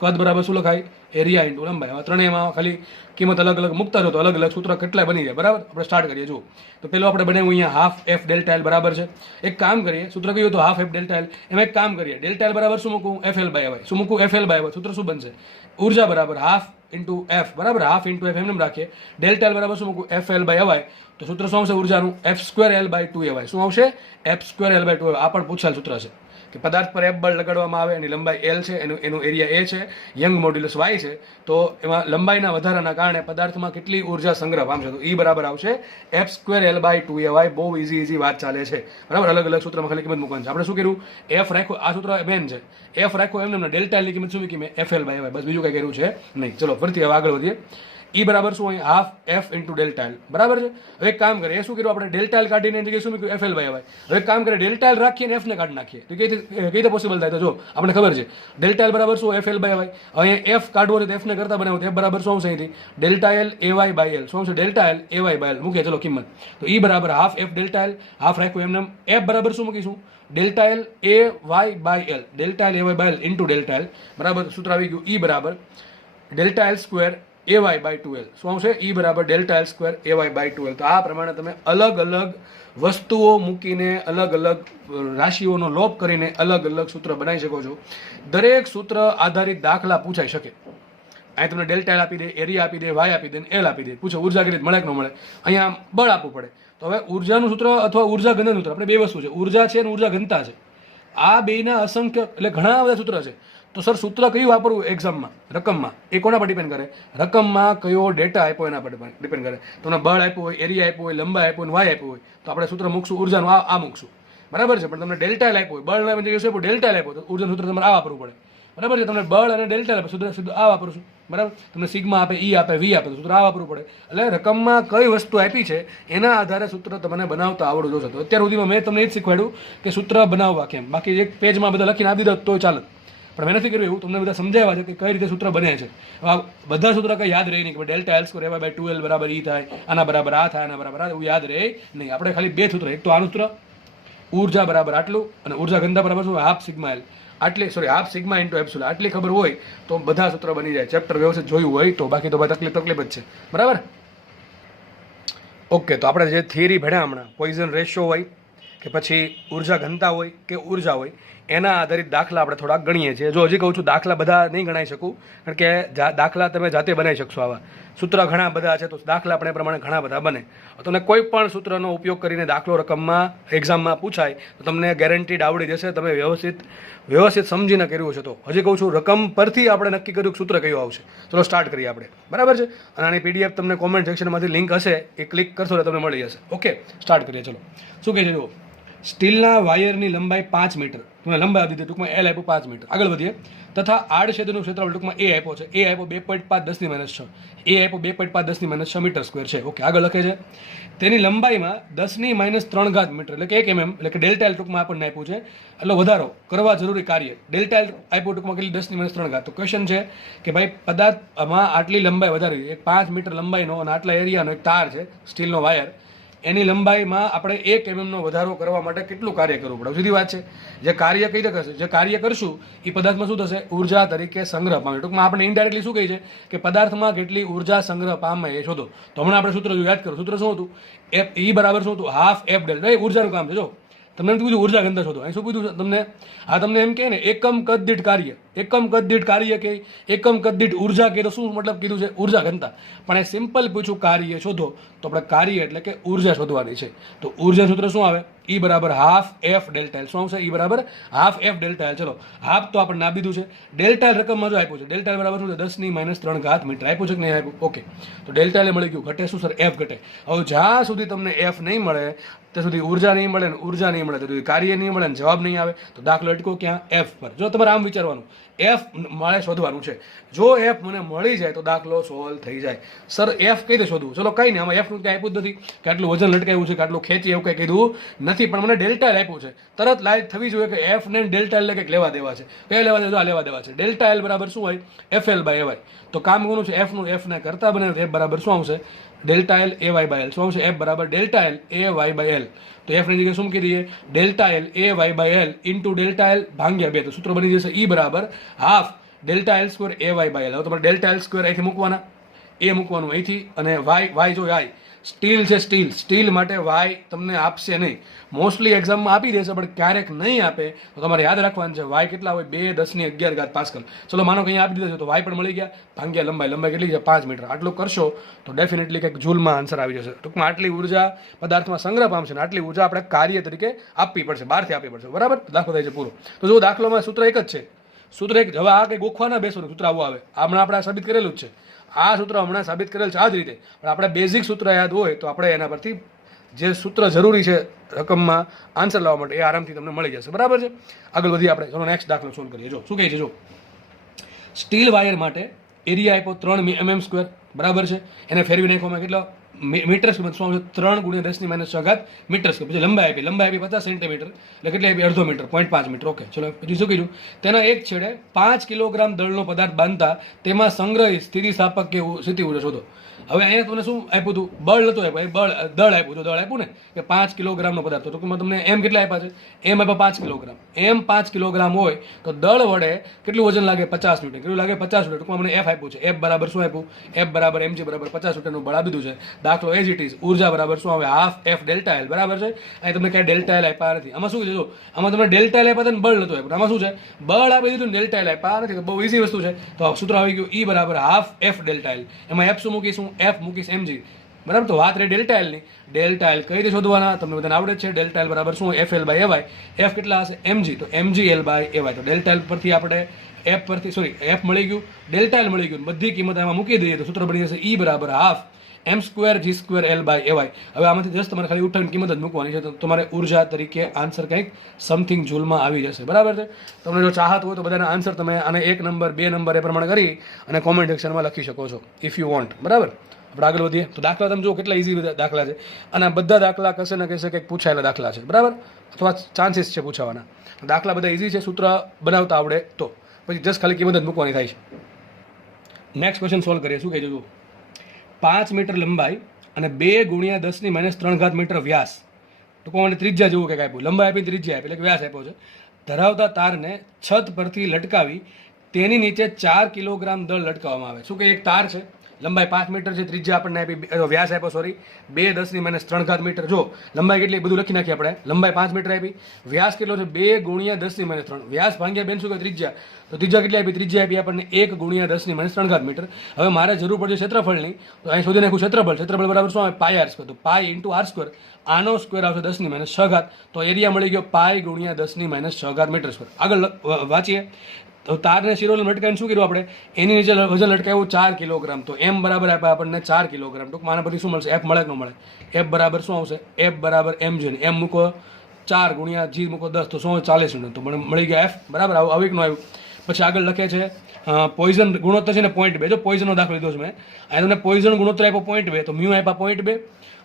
કદ બરાબર શું લખાય? એરિયા ઇન્ટુ લંબાઈ. હવે ત્રણેયમાં ખાલી કિંમત અલગ અલગ મૂકતા રહો તો અલગ અલગ સૂત્ર કેટલાય બની જાય, બરાબર. આપણે સ્ટાર્ટ કરીએ. જુઓ, તો પેલું આપણે બનાવ્યું અહીંયા હાફ F ડેલ્ટા L બરાબર છે. એક કામ કરીએ, સૂત્ર કયું હતું? Half F delta L. એમાં એક કામ કરીએ, ડેલ્ટા L બરાબર શું મૂકું? FL by Y. શું મૂકું? FL by Y. સૂત્ર શું બનશે? ઉર્જા બરાબર હાફ ઇન્ટુ F, બરાબર. હાફ ઇન્ટુ F એમને રાખીએ. ડેલ્ટા L બરાબર શું મૂકું? FL by Y. તો સૂત્ર શું આવશે ઉર્જાનું? F² L by 2AY. શું આવશે? F² L by 2AY. આ પણ પૂછાયેલ સૂત્ર છે કે પદાર્થ પર F બળ લગાડવામાં આવે, એની લંબાઈ L છે, એનું એરિયા A છે, યંગ મોડ્યુલસ Y છે. તો એમાં લંબાઈના વધારાના કારણે પદાર્થમાં કેટલી ઉર્જા સંગ્રહ પામશે? તો E બરાબર આવશે F² L બાય 2AY. બહુ ઇઝી વાત ચાલે છે, બરાબર. અલગ અલગ સૂત્રમાં ખાલી કિંમત મૂકવાની છે. આપણે શું કર્યું? F રાખ્યો, આ સૂત્ર મેન છે. F રાખ્યો એમને ડેલ્ટા L ની કિંમત શું મૂકી? મેં FL બાય Y. બસ, બીજું કંઈ કર્યું છે નહીં. ચલો ફરીથી હવે આગળ વધીએ. E બરાબર શું હોય? Half F into delta L, બરાબર છે. હવે એક કામ કરીએ, શું કર્યું આપણે? ડેલ્ટા L કાઢીને એની જગ્યાએ શું મૂક્યું? FL by Y. હવે એક કામ કરીએ, ડેલ્ટા L રાખીને F ને કાઢી નાખીએ તો કઈ રીતે પોસિબલ થાય? તો જો આપણે ખબર છે ડેલ્ટા L બરાબર શું? FL by Y. હવે અહીંયા F કાઢવો છે તો F ને કરતા બનાવો તો F બરાબર શું આવશે? અહીંથી delta L AY by L. શું આવશે? Delta L AY by L. મૂકીએ ચલો કિંમત. તો E બરાબર half F delta L. Half રાખ્યું એમને. F બરાબર શું મૂકીશું? Delta L AY by L. Delta L AY by L into delta L, બરાબર. સૂત્ર આવી ગયું. E બરાબર delta L square AY by 2L. શું આવશે? E બરાબર delta L square AY by 2L. તો આ પ્રમાણે તમે અલગ અલગ વસ્તુઓ મૂકીને અલગ અલગ રાશિઓનો લોપ કરીને અલગ અલગ સૂત્ર બનાવી શકો છો. દરેક સૂત્ર આધારિત દાખલા પૂછાઈ શકે. અહીં તમને ડેલ્ટા L આપી દે, એરિયા આપી દે, વાય આપી દે, L આપી દે, પૂછો ઉર્જા કેટલી મળે કે ન મળે. અહીંયા બળ આપવું પડે. તો હવે ઉર્જાનું સૂત્ર અથવા ઉર્જા ઘનતાનું સૂત્ર, આપણે બે વસ્તુ છે, ઉર્જા છે અને ઉર્જા ઘનતા છે. આ બેના અસંખ્ય એટલે ઘણા બધા સૂત્ર છે. તો સર સૂત્ર કયું વાપરવું એક્ઝામમાં, રકમમાં? એ કોના પર ડિપેન્ડ કરે? રકમમાં કયો ડેટા આપ્યો એના પર ડિપેન્ડ કરે. તમને બળ આપ્યું હોય, એરિયા આપ્યું હોય, લંબાઈ આપ્યું હોય, વાય આપ્યું હોય, તો આપણે સૂત્ર મૂકશું ઉર્જાનું આ મૂકશું, બરાબર છે. પણ તમને ડેલ્ટા L આપ્યું હોય, બળના જગ્યાએ શું ડેલ્ટા L આપ્યો, તો ઉર્જાનું સૂત્ર તમારે આ વાપરવું પડે, બરાબર છે. તમને બળ અને ડેલ્ટા આપે, સૂત્ર આ વાપરશું, બરાબર. તમને સિગ્મા આપે, ઈ આપે, વી આપે, તો સૂત્ર આ વાપરવું પડે. એટલે રકમમાં કઈ વસ્તુ આપી છે એના આધારે સૂત્ર તમને બનાવતા આવડવું જોશે. તો અત્યાર સુધીમાં મેં તમને એ જ શીખવાડ્યું કે સૂત્ર બનાવવા કેમ. બાકી એક પેજમાં બધા લખીને આપી દો તો ચાલે, પણ મેં નથી કર્યું એવું. તમને બધા સમજાવ્યા છે કે કઈ રીતે સૂત્ર બને છે. બધા સૂત્ર કઈ યાદ રહે નહીં કે delta L square AY by 2L બરાબર ઈ થાય, આના બરાબર આ થાય, આના બરાબર આ, એવું યાદ રહે નહીં. આપણે ખાલી બે સૂત્ર, એક તો આનું સૂત્ર ઉર્જા બરાબર આટલું અને ઉર્જા ઘનતા બરાબર શું half sigma L, half sigma into epsilon, આટલી ખબર હોય તો બધા સૂત્ર બની જાય. ચેપ્ટર વ્યવસ્થિત જોયું હોય તો, બાકી તો ભાઈ તકલીફ જ છે, બરાબર. ઓકે, તો આપણે જે થિયરી ભણ્યા હમણાં, પોઈઝન રેશિયો હોય કે પછી ઉર્જા ઘનતા હોય કે ઉર્જા હોય, એના આધારિત દાખલા આપણે થોડાક ગણીએ છીએ. જો હજી કહું છું દાખલા બધા નહીં ગણાઈ શકું, કારણ કે દાખલા તમે જાતે બનાવી શકશો. આવા સૂત્ર ઘણા બધા છે તો દાખલા આપણે પ્રમાણે ઘણા બધા બને. તમને કોઈ પણ સૂત્રનો ઉપયોગ કરીને દાખલો રકમમાં એક્ઝામમાં પૂછાય તો તમને ગેરંટીડ આવડી જશે. તમે વ્યવસ્થિત સમજીને કર્યું છે. તો હજી કહું છું રકમ પરથી આપણે નક્કી કર્યું કે સૂત્ર કયું આવશે. ચલો સ્ટાર્ટ કરીએ આપણે, બરાબર છે. અને આની PDF તમને કોમેન્ટ સેક્શનમાંથી લિંક હશે, એ ક્લિક કરશો એટલે તમને મળી જશે. ઓકે, સ્ટાર્ટ કરીએ. ચલો શું કહે છે જુઓ, સ્ટીલના વાયરની લંબાઈ 5 મીટર, તમે લંબાઈ આપી દીધી, ટૂંકમાં L આપ્યું 5 મીટર. આગળ વધીએ. તથા આડછેદનું ક્ષેત્રફળ ટૂંકમાં A આપ્યો છે, A આપ્યો 2.5 10 - 6, A આપ્યો 2.5 10 - 6 મીટર સ્ક્વેર છે. ઓકે, આગળ લખે છે તેની લંબાઈમાં 10 - 3 મીટર એટલે કે 1 mm એટલે કે ડેલ્ટા L ટૂંકમાં આપણને આપ્યું છે. એટલે વધારો કરવા જરૂરી કાર્ય ડેલ્ટા L આપ્યું ટૂંકમાં કેટલી 10 - 3. તો ક્વેશ્ચન છે કે ભાઈ પદાર્થમાં આટલી લંબાઈ વધારવી, એક 5 મીટર લંબાઈનો અને આટલા એરિયાનો એક તાર છે સ્ટીલનો વાયર, એની લંબાઈમાં આપણે 1 mm નો વધારો કરવા માટે કેટલું કાર્ય કરવું પડે? સીધી વાત છે. જે કાર્ય કઈ રીતે કરશે, જે કાર્ય કરશું એ પદાર્થમાં શું થશે? ઉર્જા તરીકે સંગ્રહ પામે. ટૂંકમાં આપણે ઇનડાયરેક્ટલી શું કહી છે કે પદાર્થમાં કેટલી ઉર્જા સંગ્રહ પામે એ શોધો. તો હમણાં આપણે સૂત્ર યાદ કરો. સૂત્ર શું હતું? E બરાબર શું હતું? Half F delta. એ ઉર્જાનું કામ છે. જો તમને કીધું ઉર્જા ઘનતા શોધો, અહીં શું કીધું તમને? હા, તમને એમ કહે ને એકમ કદ દીઠ કાર્ય, એકમ કદ દીઠ કાર્ય કે એકમ કદ દીઠ ઉર્જા કે, તો શું મતલબ કીધું છે? ઉર્જા ઘનતા. પણ એ સિમ્પલ પૂછ્યું કાર્ય શોધો, તો આપણે કાર્ય એટલે કે ઉર્જા શોધવાની છે. તો ઉર્જા સૂત્ર શું આવે? E બરાબર હાફ F ડેલ્ટા L. શું આવશે? E બરાબર હાફ F ડેલ્ટા L. ચલો હાફ તો આપણે ના દીધું છે. ડેલ્ટા L રકમમાં જો આપ્યું છે, ડેલ્ટા L બરાબર શું છે? 10 - 3 મીટર આપ્યું છે કે નહીં આપ્યું? ઓકે, તો ડેલ્ટા L મળી ગયું. ઘટે શું સર? F ઘટે. હવે જ્યાં સુધી તમને F નહીં મળે ત્યાં સુધી ઉર્જા નહીં મળે, ને ઉર્જા નહીં મળે ત્યાં સુધી કાર્ય નહીં મળે, ને જવાબ નહીં આવે. તો દાખલો અટકો ક્યાં? F પર. જો તમારે આમ વિચારવાનું, F મારે શોધવાનું છે. જો F મને મળી જાય તો દાખલો સોલ્વ થઈ જાય. સર F કઈ રીતે શોધવું? ચલો કઈ નહીં, આમાં F નું ત્યાં આપ્યું જ નથી કે આટલું વજન લટકાવ્યું છે કે આટલું ખેંચી એવું કંઈ કીધું નથી, પણ મને ડેલ્ટા L આપ્યું છે. તરત લાઈટ થવી જોઈએ કે F ને ડેલ્ટા L કંઈક લેવા દેવા છે. કયા લેવા દેવા? લેવા દેવા છે. ડેલ્ટા L બરાબર શું હોય? FL by AY. તો કામ કોનું છે? F નું. F ને કરતા બને F બરાબર શું આવશે? Delta L AY by L. શું આવશે? F બરાબર delta L AY by L. તો F ની જગ્યાએ શું મૂકી દઈએ? Delta L AY by L into delta L ભાગ્યા 2. તો સૂત્ર બની જશે E બરાબર half delta L square AY by L. હવે તમારે ડેલ્ટા L સ્ક્વેર અહીંથી મૂકવાના, એ મૂકવાનું અહીંથી, અને y જો y સ્ટીલ છે, સ્ટીલ માટે y તમને આપશે નહીં. મોસ્ટલી એક્ઝામમાં આપી દેશે, પણ ક્યારેક નહીં આપે તો તમારે યાદ રાખવાનું છે y કેટલા હોય? 2 10 - 11 પાસ્કલ. ચલો માનો કે અહીંયા આપી દીધા છે તો y પણ મળી ગયા, ભાગ્યા લંબાઈ કેટલી છે? 5 મીટર. આટલું કરશો તો ડેફિનેટલી કંઈક જૂલમાં આન્સર આવી જશે. ટૂંકમાં આટલી ઉર્જા પદાર્થમાં સંગ્રહ પામશે, ને આટલી ઉર્જા આપણે કાર્ય તરીકે આપવી પડશે, બહારથી આપવી પડશે, બરાબર? દાખલો થાય છે પૂરો. તો જો દાખલામાં સૂત્ર એક જ છે. સૂત્ર એક. હવે આ કંઈ ગોખવા ના બેસો, સૂત્ર આવું આવે. હમણાં આપણે સાબિત કરેલું જ છે. આ સૂત્ર હમણાં સાબિત કરેલ છે આ જ રીતે, પણ આપણે બેઝિક સૂત્ર યાદ હોય તો આપણે એના પરથી જે સૂત્ર જરૂરી છે રકમમાં આન્સર લાવવા માટે એ આરામથી તમને મળી જશે, બરાબર છે? આગળ વધીએ આપણે. ચલો નેક્સ્ટ દાખલો સોલ્વ કરીએ. જો શું કહે છે, જો સ્ટીલ વાયર માટે એરિયા આપ્યો 3 mm સ્ક્વેર, બરાબર છે? એને ફેરવી નાખવામાં કેટલો મીટર સ્ક્વેર? શું આવશે? 3 × 10 - 6 મીટર સ્ક્વેર. પછી લંબાઈ આપી 50 સેન્ટીમીટર એટલે કેટલી આપી? અડધો મીટર, 0.5 મીટર. ઓકે, ચલો પછી શું કીધું? તેના એક છેડે 5 કિલોગ્રામ દળનો પદાર્થ બાંધતા તેમાં સંગ્રહિત સ્થિતિસ્થાપક કે સ્થિતિ ઉર્જા શોધો. હવે અહીંયા તમને શું આપ્યું હતું? બળ નતું આપ્યું, દળ આપ્યું. જો દળ આપ્યું ને કે 5 કિલોગ્રામનો પદાર્થ, તો ટૂંકમાં તમને એમ કેટલા આપ્યા છે? એમ આપ્યા 5 કિલોગ્રામ. એમ 5 કિલોગ્રામ હોય તો દળ વડે કેટલું વજન લાગે? 50 ન્યૂટન. કેટલું લાગે? 50 ન્યૂટન. ટૂંકમાં મને એફ આપ્યું છે. એફ બરાબર શું આપ્યું? એફ બરાબર mg બરાબર 50 ન્યૂટનનું બળ આપી દીધું છે. દાખલો એઝ ઇટ ઇઝ. ઉર્જા બરાબર શું આવે? હાફ એફ ડેલ્ટા એલ બરાબર છે. અહીં તમને ક્યાંય ડેલ્ટા એલ આપ્યા નથી. આમાં શું છે? જો આમાં તમને ડેલ્ટા એલ આપ્યા હતા ને બળ નતું આપ્યું. આમાં શું છે? બળ આપી દીધું, ડેલ્ટા એલ આપ્યા નથી. તો બહુ ઇઝી વસ્તુ છે. તો સૂત્ર આવી ગયું E બરાબર હાફ એફ ડેલ્ટા એલ. એમાં એફ શું મૂકીશું? એફ મૂકીશ mg બરાબર. તો વાત રહી ડેલ્ટા એલ ની. ડેલ્ટા એલ કઈ રીતે શોધવાના? તમને બધાને આવડે છે. ડેલ્ટા એલ બરાબર શું? F L by A Y. F કેટલા હશે? mg. તો mg એલ બાય એવાય. તો ડેલ્ટા એલ પરથી આપણે એફ પરથી એફ મળી ગયું, ડેલ્ટા એલ મળી ગયું. બધી કિંમત એમાં મૂકી દઈએ તો સૂત્ર બની જશે E બરાબર half m square g square L by A Y. હવે આમાંથી જસ્ટ તમારે ખાલી ઉઠાવીને કિંમત જ મૂકવાની છે. તો તમારે ઉર્જા તરીકે આન્સર કંઈક સમથિંગ જૂલમાં આવી જશે. બરાબર છે. તમને જો ચાહત હોય તો બધાના આન્સર તમે આને 1 નંબર 2 નંબર એ પ્રમાણે કરી અને કોમેન્ટ સેક્શનમાં લખી શકો છો ઇફ યુ વોન્ટ. બરાબર. આપણે આગળ વધીએ. તો દાખલા તમે જુઓ કેટલા ઇઝી દાખલા છે. અને બધા દાખલા કશે ને કશે કંઈક પૂછાયેલા દાખલા છે. બરાબર. અથવા ચાન્સીસ છે પૂછાવાના. દાખલા બધા ઇઝી છે. સૂત્ર બનાવતા આવડે તો પછી જસ્ટ ખાલી કિંમત જ મૂકવાની થાય છે. નેક્સ્ટ ક્વેશ્ચન સોલ્વ કરીએ. શું કહે છે? જુઓ, 5 મીટર લંબાઈ અને 2 × 10⁻³ મીટર વ્યાસ, ટૂંકમાં ત્રિજ્યા જેવું કંઈક આપ્યું. લંબાઈ આપી, ત્રિજ્યા આપી, એટલે કે વ્યાસ આપ્યો છે. ધરાવતા તારને છત પરથી લટકાવી તેની નીચે 4 કિલોગ્રામ દળ લટકાવવામાં આવે. શું કે એક તાર છે, લંબાઈ 5 મીટર છે, ત્રિજ્યા આપણને આપી, વ્યાસ આપ્યો સોરી 2 × 10⁻³ મીટર. જો લંબાઈ કેટલી બધું લખી નાખીએ આપણે. લંબાઈ 5 મીટર આપી, વ્યાસ કેટલો છે? 2 × 10⁻³. વ્યાસ ભાગ્યા બેન શું કે ત્રિજ્યા. તો ત્રિજ્યા કેટલી આપી? ત્રિજ્યા આપી આપણને 1 × 10⁻³ મીટર. હવે મારે જરૂર પડશે ક્ષેત્રફળની, તો અહીં શોધી નાખું ક્ષેત્રફળ. ક્ષેત્રફળ બરાબર શું આવે? પાય r². તો પાય ઇન્ટુ r². આનો સ્ક્વેર આવશે 10⁻6. તો એરિયા મળી ગયો પાય × 10⁻6 મીટર સ્ક્વેર. આગળ વાંચીએ. તો તારને શિરોલ લટકાવીને શું કર્યું આપણે? એની નીચે વજન લટકાવ્યું 4 કિલોગ્રામ. તો એમ બરાબર આપ્યા આપણને 4 કિલોગ્રામ. ટૂંકમાં આના પરથી શું મળશે? એફ મળે કે ન મળે? એફ બરાબર શું આવશે? એફ બરાબર mg. એમ મૂકો 4 × g મૂકો 10, તો શું 40 ન્યૂટન. તો મળી ગયા એફ. બરાબર. આવું એક નું આવ્યું. પછી આગળ લખે છે પોઈઝન ગુણોત્તર છે ને 0.2. જો પોઈઝનનો દાખલો લીધો છે મેં. આ તમને પોઈઝન ગુણોત્તર આપ્યો 0.2, તો મ્યુ આપ્યા 0.2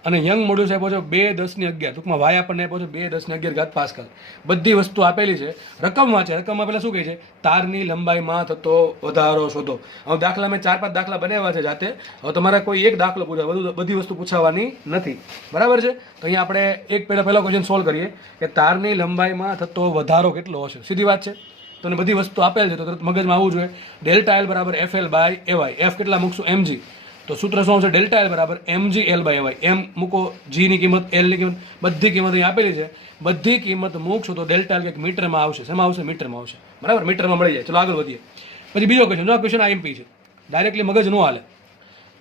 અને યંગ મોડ્યુલસ આપ્યો છે 2×10⁻11. ટૂંકમાં વાય આપણને આપ્યો છે 2×10⁻11 પાસ્કલ. બધી વસ્તુ આપેલી છે. રકમમાં છે. રકમમાં પહેલાં શું કહે છે? તારની લંબાઈમાં થતો વધારો શોધો. હવે દાખલા મેં 4-5 દાખલા બનાવ્યા છે જાતે. હવે તમારે કોઈ એક દાખલો પૂછાય, બધી વસ્તુ પૂછાવાની નથી. બરાબર છે. તો અહીંયા આપણે એક પહેલો ક્વેશ્ચન સોલ્વ કરીએ કે તારની લંબાઈમાં થતો વધારો કેટલો હશે. સીધી વાત છે. તો બધી વસ્તુ આપેલ છે તો તરત મગજમાં આવવું જોઈએ. ડેલ્ટા એલ બરાબર F L by A Y. F કેટલા મૂકશું? mg. તો સૂત્ર શું આવશે? ડેલ્ટા એલ બરાબર mg એલ બાય એવાય. એમ મૂકો, g ની કિંમત, એલ ની કિંમત, બધી કિંમત અહીં આપેલી છે. બધી કિંમત મૂકશો તો ડેલ્ટા એલ કંઈક મીટરમાં આવશે. શેમાં આવશે? મીટરમાં આવશે. બરાબર. મીટરમાં મળી જાય. ચલો આગળ વધીએ. પછી બીજો ક્વેશ્ચન. આ ક્વેશ્ચન આઈએમપી છે. ડાયરેક્ટલી મગજ ન હાલે.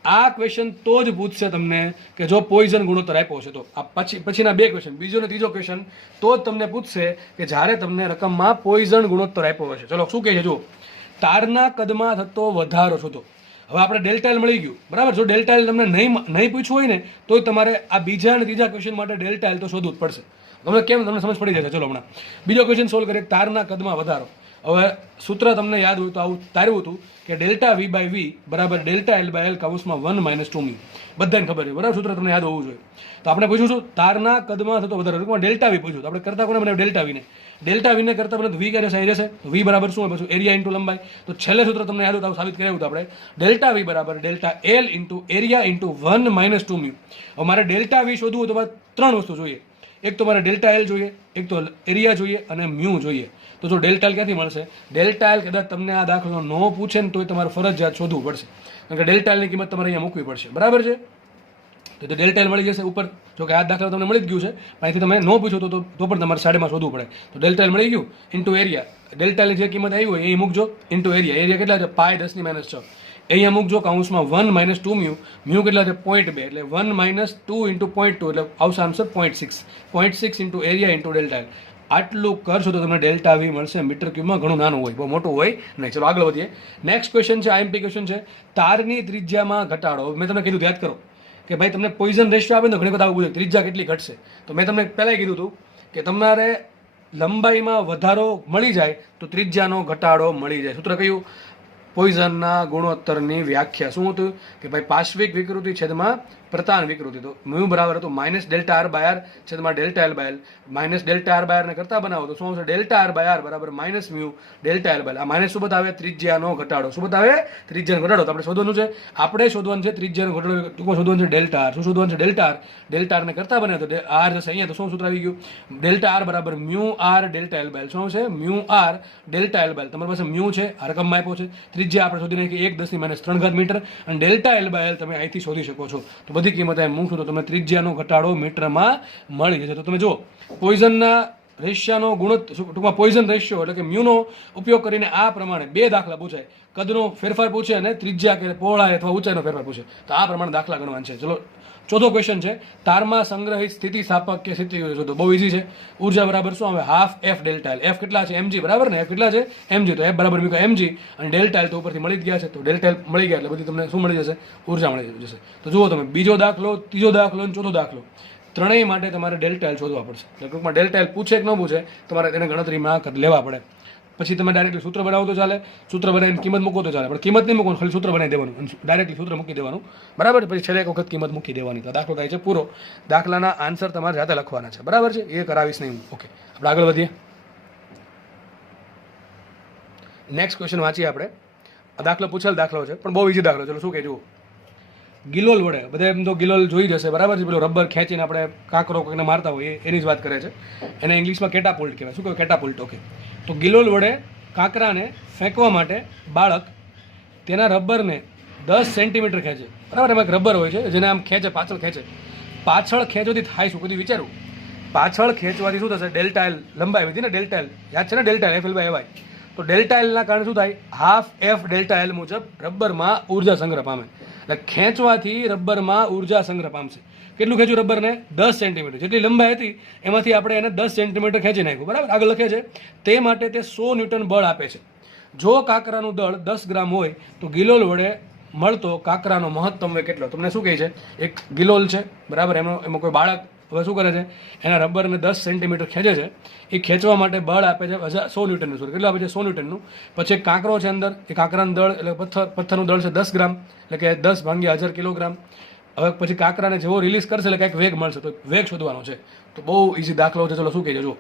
આ ક્વેશ્ચન તો જ પૂછશે તમને કે જો પોઈઝન ગુણોત્તર આપ્યો છે તો. આ પછીના બે ક્વેશ્ચન, બીજો ને ત્રીજો ક્વેશ્ચન તો જ તમને પૂછશે કે જ્યારે તમને રકમમાં પોઈઝન ગુણોત્તર આપ્યો હશે. ચલો શું કહે છે? જો તારના કદમાં થતો વધારો શોધો. હવે આપણે ડેલ્ટા એલ મળી ગયું. બરાબર. જો ડેલ્ટા એલ તમને નહીં પૂછવું હોય ને તો તમારે આ બીજા અને ત્રીજા ક્વેશ્ચન માટે ડેલ્ટા એલ તો શોધવું જ પડશે. તમને કેમ? તમને સમજ પડી જશે. ચલો હમણાં બીજો ક્વેશ્ચન સોલ્વ કરીએ. તારના કદમાં વધારો. હવે સૂત્ર તમને યાદ હોય તો આવું તાર્યું હતું કે ડેલ્ટા વી બાય વી બરાબર ડેલ્ટા એલ બાય એલ કૌંસમાં 1 - 2 મી. બધાને ખબર છે. બરાબર. સૂત્ર તમને યાદ હોવું જોઈએ. તો આપણે પૂછ્યું તારના કદમાં થતો વધારો. ટૂંકમાં ડેલ્ટા વી પૂછ્યું. તો આપણે કરતા કોને બનાવ્યું? ડેલ્ટા વીને. ડેલ્ટા વીને કરતા બને વી ક્યારે સાઈ રહેશે? વી બરાબર શું હોય? પછી એરિયા ઇન્ટુ લંબાઈ. તો છેલ્લે સૂત્ર તમને યાદ હતું સાબિત કર્યું હતું આપણે. ડેલ્ટા વી બરાબર delta L into area into 1 - 2 મી. હવે મારે ડેલ્ટા વી શોધવું હોય તો 3 વસ્તુ જોઈએ. એક તો મારે ડેલ્ટા એલ જોઈએ, એક તો એરિયા જોઈએ અને મ્યુ જોઈએ. તો જો ડેલ્ટા એલ ક્યાંથી મળશે? ડેલ્ટા એલ કદાચ તમને આ દાખલો ન પૂછે ને તોય તમારે ફરજિયાત શોધવું પડશે. કારણ કે ડેલ્ટા એલની કિંમત તમારે અહીંયા મૂકવી પડશે. બરાબર છે. તો ડેલ્ટા એલ મળી જશે ઉપર. જો કે આ દાખલા તમને મળી જ ગયું છે, પણ અહીંથી તમે ન પૂછો તો પણ તમારે સાડેમાં શોધવું પડે. તો ડેલ્ટા એલ મળી ગયું ઇન્ટુ એરિયા. ડેલ્ટા એલની જે કિંમત આવી હોય એ મૂકજો ઇન્ટુ એરિયા. એરિયા કેટલા છે? પાય 10⁻6. અહીંયા મૂકજો કૌંસમાં 1 - 2 મ્યુ. મ્યુ કેટલા છે? 0.2. એટલે 1 - 2 ઇન્ટુ 0.2 એટલે આવશે answer 0.6. 0.6 into area into delta L. આટલું કરશો તો તમને ડેલ્ટા વી મળશે મીટર ક્યુબમાં. ઘણું નાનું હોય, બહુ મોટું હોય નહીં. ચલો આગળ વધીએ. નેક્સ્ટ ક્વેશ્ચન છે આઈએમપી ક્વેશ્ચન છે. તારની ત્રિજ્યામાં ઘટાડો. મેં તમને કીધું યાદ કરો કે ભાઈ તમને પોઈઝન રેશિયો આપે ને તો ઘણી બધા આવું પૂછે ત્રિજ્યા કેટલી ઘટશે. તો મેં તમને પહેલાં કીધું હતું કે તમારે લંબાઈમાં વધારો મળી જાય તો ત્રિજ્યાનો ઘટાડો મળી જાય. સૂત્ર કયું? પોઈઝનના ગુણોત્તરની વ્યાખ્યા શું હતું કે ભાઈ પાર્શ્વિક વિકૃતિ છેદમાં પ્રતાન વિકૃતિ. તો મ્યુ બરાબર હતું minus delta R by R છે તમારે delta L by L. Minus delta R by R ને કરતા બનાવો તો શું આવશે? ડેલ્ટા આર બાય આર બરાબર minus mu delta L by. આ માઇનસ શું બતાવે? ત્રિજ્યાનો ઘટાડો. શું બતાવે? ત્રિજ્યાનો ઘટાડો. તો આપણે શોધવાનું છે, ત્રિજ્યાનો ઘટાડો. ટૂંકમાં શોધવાનું છે ડેલ્ટા આર. શું શોધવાનું છે? Delta R. ડેલ્ટા આર ને કરતા બને તો આર જશે અહીંયા. તો શું સૂત્ર આવી ગયું? ડેલ્ટા આર બરાબર mu R delta L by. શું આવશે? Mu R delta L by. તમારી પાસે મ્યુ છે, આ રકમમાં આપ્યો છે. ત્રિજ્યા આપણે શોધી નાખી 1 × 10³ મીટર અને ડેલ્ટા એલ બાય એલ તમે અહીંથી શોધી શકો છો. તો બધી કિંમત અહીં મૂકશો તો તમને ત્રિજ્યાનો ઘટાડો મીટરમાં મળી જશે. તો તમે જુઓ પોઈઝનના રેશિયાનો ટૂંકમાં પોઈઝન રેશિયો એટલે કે મ્યુનો ઉપયોગ કરીને આ પ્રમાણે 2 દાખલા પૂછાય. કદનો ફેરફાર પૂછે અને ત્રિજ્યા કે પહોળાઈ અથવા ઊંચાઈનો ફેરફાર પૂછે. તો આ પ્રમાણે દાખલા ગણવાના છે. ચલો ચોથો ક્વેશ્ચન છે, તારમાં સંગ્રહિત સ્થિતિસ્થાપક કે સ્થિતિ શોધો. બહુ ઇઝી છે. ઉર્જા બરાબર શું આવે? Half F delta L. F કેટલા છે? mg બરાબર ને. એફ કેટલા છે? mg. તો એફ બરાબર મૂકો mg અને ડેલ્ટા એલ તો ઉપરથી મળી જ ગયા છે. તો ડેલ્ટા એલ મળી ગયા એટલે બધી તમને શું મળી જશે? ઉર્જા મળી જશે. તો જુઓ તમે બીજો દાખલો, ત્રીજો દાખલો અને ચોથો દાખલો ત્રણેય માટે તમારે ડેલ્ટા એલ શોધવા પડશે. એટલે ટૂંકમાં ડેલ્ટા એલ પૂછે કે ન પૂછે તમારે તેને ગણતરીમાં લેવા પડે. પછી તમે ડાયરેક્ટલી સૂત્ર બનાવો તો ચાલે, સૂત્ર બનાવીને કિંમત મૂકો તો ચાલે, પણ કિંમત નહીં મૂકો, ખાલી સૂત્ર બનાવી દેવાનું, ડાયરેક્ટલી સૂત્ર મૂકી દેવાનું, બરાબર. પછી છેલ્લે એક વખત કિંમત મૂકી દેવાની. તો દાખલો થાય છે પૂરો. દાખલાના આન્સર તમારે જાતે લખવાના છે, બરાબર છે. એ કરાવીશ નહીં. ઓકે, આપણે આગળ વધીએ. નેક્સ્ટ ક્વેશ્ચન વાંચીએ આપણે. આ દાખલો પૂછેલ દાખલો છે પણ બહુ ઇઝી દાખલો. ચલો શું કહે જુઓ. ગિલોલ વડે, બધા એમ તો ગિલોલ જોઈ જશે, બરાબર છે. પેલો રબર ખેંચીને આપણે કાંકરો કોઈને મારતા હોય એની જ વાત કરે છે. એને ઇંગ્લિશમાં કેટાપુલ્ટ કહેવાય. શું કહેવાય? કેટાપુલ્ટ. ઓકે. તો ગિલોલ વડે કાંકરાને ફેંકવા માટે બાળક તેના રબરને 10 સેન્ટીમીટર ખેંચે, બરાબર. એમાં એક રબર હોય છે જેને આમ ખેંચે, પાછળ ખેંચે. પાછળ ખેંચવાથી થાય શું? કદી વિચારું? પાછળ ખેંચવાથી શું થશે? ડેલ્ટા એલ લંબાઈ વધી ને. ડેલ્ટા એલ યાદ છે ને? Delta L FL/AY. તો ડેલ્ટા એલના કારણે શું થાય? હાફ એફ ડેલ્ટા એલ મુજબ રબરમાં ઉર્જા સંગ્રહ પામે. એટલે ખેંચવાથી રબરમાં ઉર્જા સંગ્રહ પામશે. કેટલું ખેંચ્યું રબરને? 10 સેન્ટીમીટર. જેટલી લંબાઈ હતી એમાંથી આપણે એને 10 સેન્ટીમીટર ખેંચી નાખ્યું, બરાબર. આગળ લખે છે તે માટે તે 100 ન્યૂટન બળ આપે છે. જો કાંકરાનું દળ 10 ગ્રામ હોય તો ગિલોલ વડે મળતો કાંકરાનો મહત્તમ વેગ કેટલો? તમને શું કહે છે? એક ગિલોલ છે, બરાબર. એમાં કોઈ બાળક હવે શું કરે છે? એના રબરને 10 સેન્ટીમીટર ખેંચે છે. એ ખેંચવા માટે બળ આપે છે 100 ન્યૂટનનું. કેટલું આપે છે? 100 ન્યૂટનનું. પછી એક કાંકરો છે અંદર, એ કાંકરાનું દળ એટલે પથ્થરનું દળ છે 10 ગ્રામ, એટલે કે 10 × 1000 કિલોગ્રામ. હવે પછી કાંકરાને જેવો રિલીઝ કરશે એટલે કંઈક વેગ મળશે. તો વેગ શોધવાનો છે. તો બહુ ઇઝી દાખલો છે. ચલો શું કહેજો જુઓ.